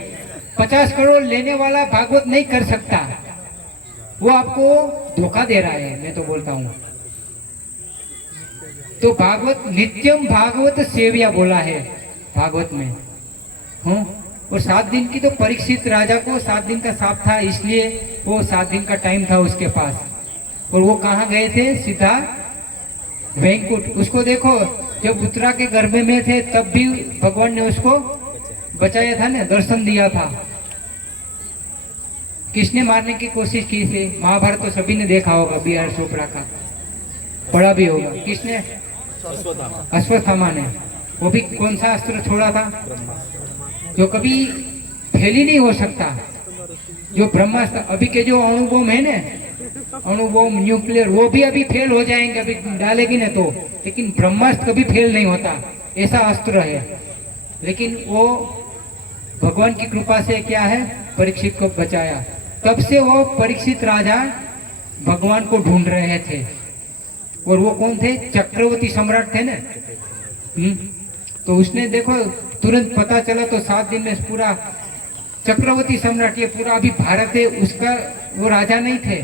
50 करोड़ लेने वाला भागवत नहीं कर सकता, वो आपको धोखा दे रहा है, मैं तो बोलता हूँ। तो भागवत नित्यम भागवत सेव्या बोला है भागवत में। और 7 दिन की तो परीक्षित राजा को 7 दिन का शाप था, इसलिए वो 7 दिन का टाइम था उसके पास। और वो कहाँ गए थे? सीधा वैकुंठ। उसको देखो, जब उत्तरा के गर्भ में थे तब भी भगवान ने उसको बचाया था ना, दर्शन दिया था। किसने मारने की कोशिश की थी? महाभारत तो सभी ने देखा होगा, बी.आर. चोपड़ा का पढ़ा भी होगा। किसने? अश्वत्थामा ने। वो भी कौन सा अस्त्र छोड़ा था जो कभी फेल ही नहीं हो सकता? जो ब्रह्मास्त्र। अभी के जो अणुबोम है ना, अणुबोम, न्यूक्लियर, वो भी अभी फेल हो जाएंगे, अभी डालेगी ना तो, लेकिन ब्रह्मास्त्र कभी फेल नहीं होता, ऐसा अस्त्र है। लेकिन वो भगवान की कृपा से क्या है? परीक्षित को बचाया। तब से वो परीक्षित राजा भगवान को ढूंढ रहे थे। और वो कौन थे? चक्रवर्ती सम्राट थे ना। तो उसने देखो तुरंत पता चला, तो 7 दिन में पूरा चक्रवर्ती सम्राट, ये पूरा अभी भारत है उसका, वो राजा नहीं थे।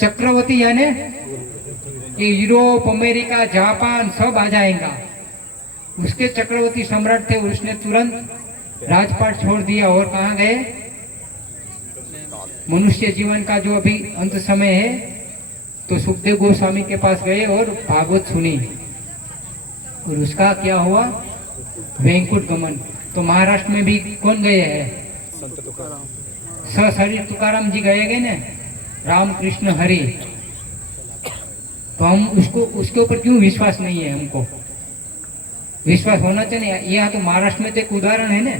चक्रवर्ती यानी ये यूरोप, अमेरिका, जापान सब आ जाएगा, उसके चक्रवर्ती सम्राट थे। उसने तुरंत राजपाट छोड़ दिया और कहाँ गए? मनुष्य जीवन का जो अभी अंत समय है, तो सुखदेव गोस्वामी के पास गए और भागवत सुनी और उसका क्या हुआ, वैकुंठ गमन। तो महाराष्ट्र में भी कौन गए हैं, संत तुकाराम। सशरीर तुकाराम जी गए ना, राम कृष्ण हरि। तो हम उसके ऊपर क्यों विश्वास नहीं है, हमको विश्वास होना चाहिए। यह तो महाराष्ट्र में तो एक उदाहरण है ना,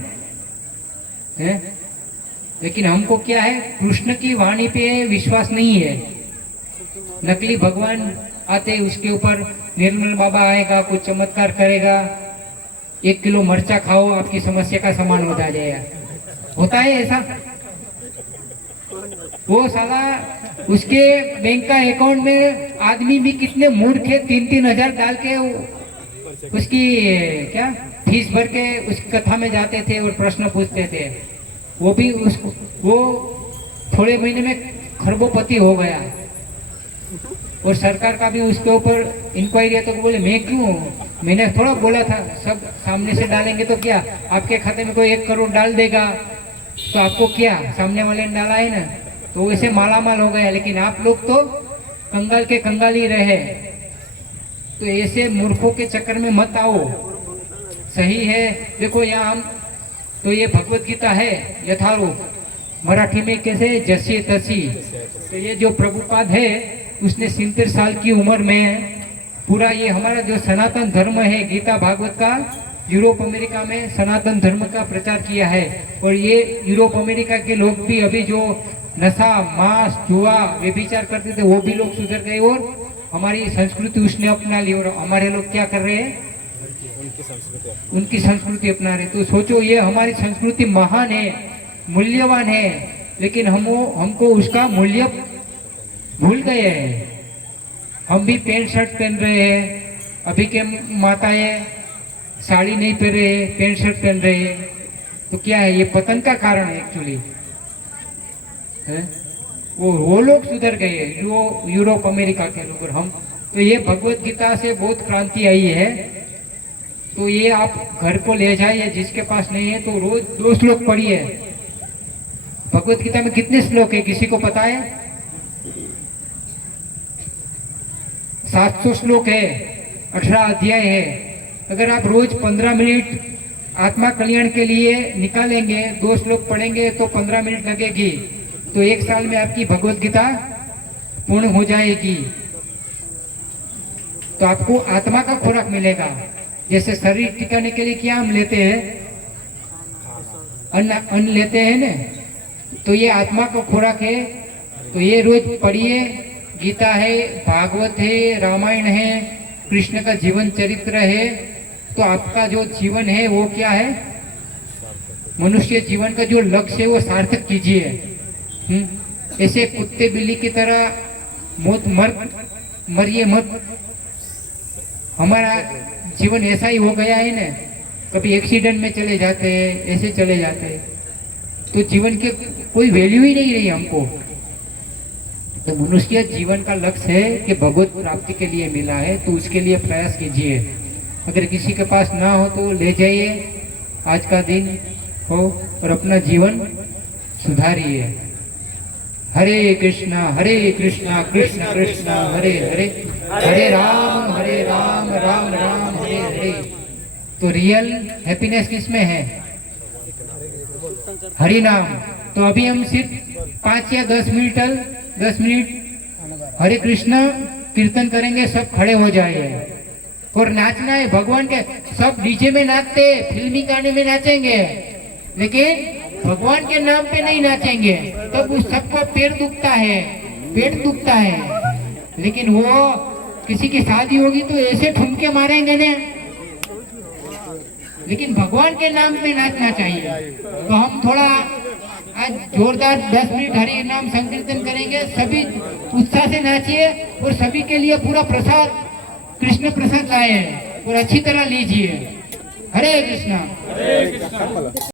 है? लेकिन हमको क्या है, कृष्ण की वाणी पे विश्वास नहीं है। नकली भगवान आते, उसके ऊपर निर्मल बाबा आएगा, कुछ चमत्कार करेगा, 1 किलो मरचा खाओ आपकी समस्या का समाधान हो जाएगा। होता है ऐसा? वो साला उसके बैंक का अकाउंट में आदमी भी कितने मूर्ख है, 3-3 हजार डाल के उसकी क्या फीस भर के उस कथा में जाते थे और प्रश्न पूछते थे। वो थोड़े महीने में खरबोपति हो गया और सरकार का भी उसके ऊपर इंक्वायरी है। तो बोले मैं क्यों, मैंने थोड़ा बोला था, सब सामने से डालेंगे तो क्या आपके खाते में कोई 1 करोड़ डाल देगा, तो आपको क्या, सामने वाले ने डाला है ना, तो वैसे मालामाल हो गया। लेकिन आप लोग तो कंगाल के कंगाल ही रहे। तो ऐसे मूर्खों के चक्कर में मत आओ। सही है, देखो यहाँ हम तो ये भगवत गीता है यथारूप, मराठी में कैसे जैसी तसी। तो ये जो प्रभुपाद है उसने 70 साल की उम्र में पूरा ये हमारा जो सनातन धर्म है गीता भागवत का यूरोप अमेरिका में सनातन धर्म का प्रचार किया है। और ये यूरोप अमेरिका के लोग भी अभी जो नशा मांस जुआ व्यभिचार करते थे वो भी लोग सुधर गए और हमारी संस्कृति उसने अपना ली। और हमारे लोग क्या कर रहे हैं, उनकी संस्कृति अपना रहे। तो सोचो, ये हमारी संस्कृति महान है, मूल्यवान है, लेकिन हमको उसका मूल्य भूल गए हैं। हम भी पैंट शर्ट पहन रहे हैं, अभी के माताएं साड़ी नहीं पहन रहे हैं, पैंट शर्ट पहन रहे हैं। तो क्या है, ये पतन का कारण है एक्चुअली। वो लोग सुधर गए, यूरोप अमेरिका के लोग। और हम तो ये भगवत गीता से बहुत क्रांति आई है। तो ये आप घर को ले जाइए, जिसके पास नहीं है तो रोज 2 श्लोक पढ़िए। भगवत गीता में कितने श्लोक है, किसी को पता है? 700 श्लोक है, 18 अध्याय है। अगर आप रोज 15 मिनट आत्मा कल्याण के लिए निकालेंगे, 2 श्लोक पढ़ेंगे तो 15 मिनट लगेगी। तो 1 साल में आपकी भगवत गीता पूर्ण हो जाएगी। तो आपको आत्मा का खुराक मिलेगा। जैसे शरीर टिकाने के लिए क्या हम लेते हैं, अन्न लेते हैं ना, तो ये आत्मा का खुराक है। तो ये रोज पढ़िए। गीता है, भागवत है, रामायण है, कृष्ण का जीवन चरित्र है। तो आपका जो जीवन है वो क्या है, मनुष्य जीवन का जो लक्ष्य है वो सार्थक कीजिए। ऐसे कुत्ते बिल्ली की तरह मरिए मत। हमारा जीवन ऐसा ही हो गया है ना, कभी एक्सीडेंट में चले जाते हैं, ऐसे चले जाते हैं, तो जीवन के कोई वैल्यू ही नहीं रही हमको। तो मनुष्य जीवन का लक्ष्य है कि भगवत प्राप्ति के लिए मिला है, तो उसके लिए प्रयास कीजिए। अगर किसी के पास ना हो तो ले जाइए, आज का दिन हो, और अपना जीवन सुधारिए। हरे कृष्णा कृष्ण कृष्ण हरे हरे, हरे राम राम राम हरे हरे। तो रियल हैप्पीनेस किसमें है, हरि नाम। तो अभी हम सिर्फ 5 या 10 मिनट हरे कृष्ण कीर्तन करेंगे, सब खड़े हो जाएंगे और नाचना है भगवान के। सब डीजे में नाचते, फिल्मी गाने में नाचेंगे, लेकिन भगवान के नाम पे नहीं नाचेंगे। तब उस सबको पेट दुखता है। लेकिन वो किसी की शादी होगी तो ऐसे ठुमके मारेंगे ना, लेकिन भगवान के नाम पे नाचना चाहिए। तो हम थोड़ा आज जोरदार 10 मिनट हरि नाम संकीर्तन करेंगे, सभी उत्साह से नाचिए। और सभी के लिए पूरा प्रसाद, कृष्ण प्रसाद लाए हैं और अच्छी तरह लीजिए। हरे कृष्णा।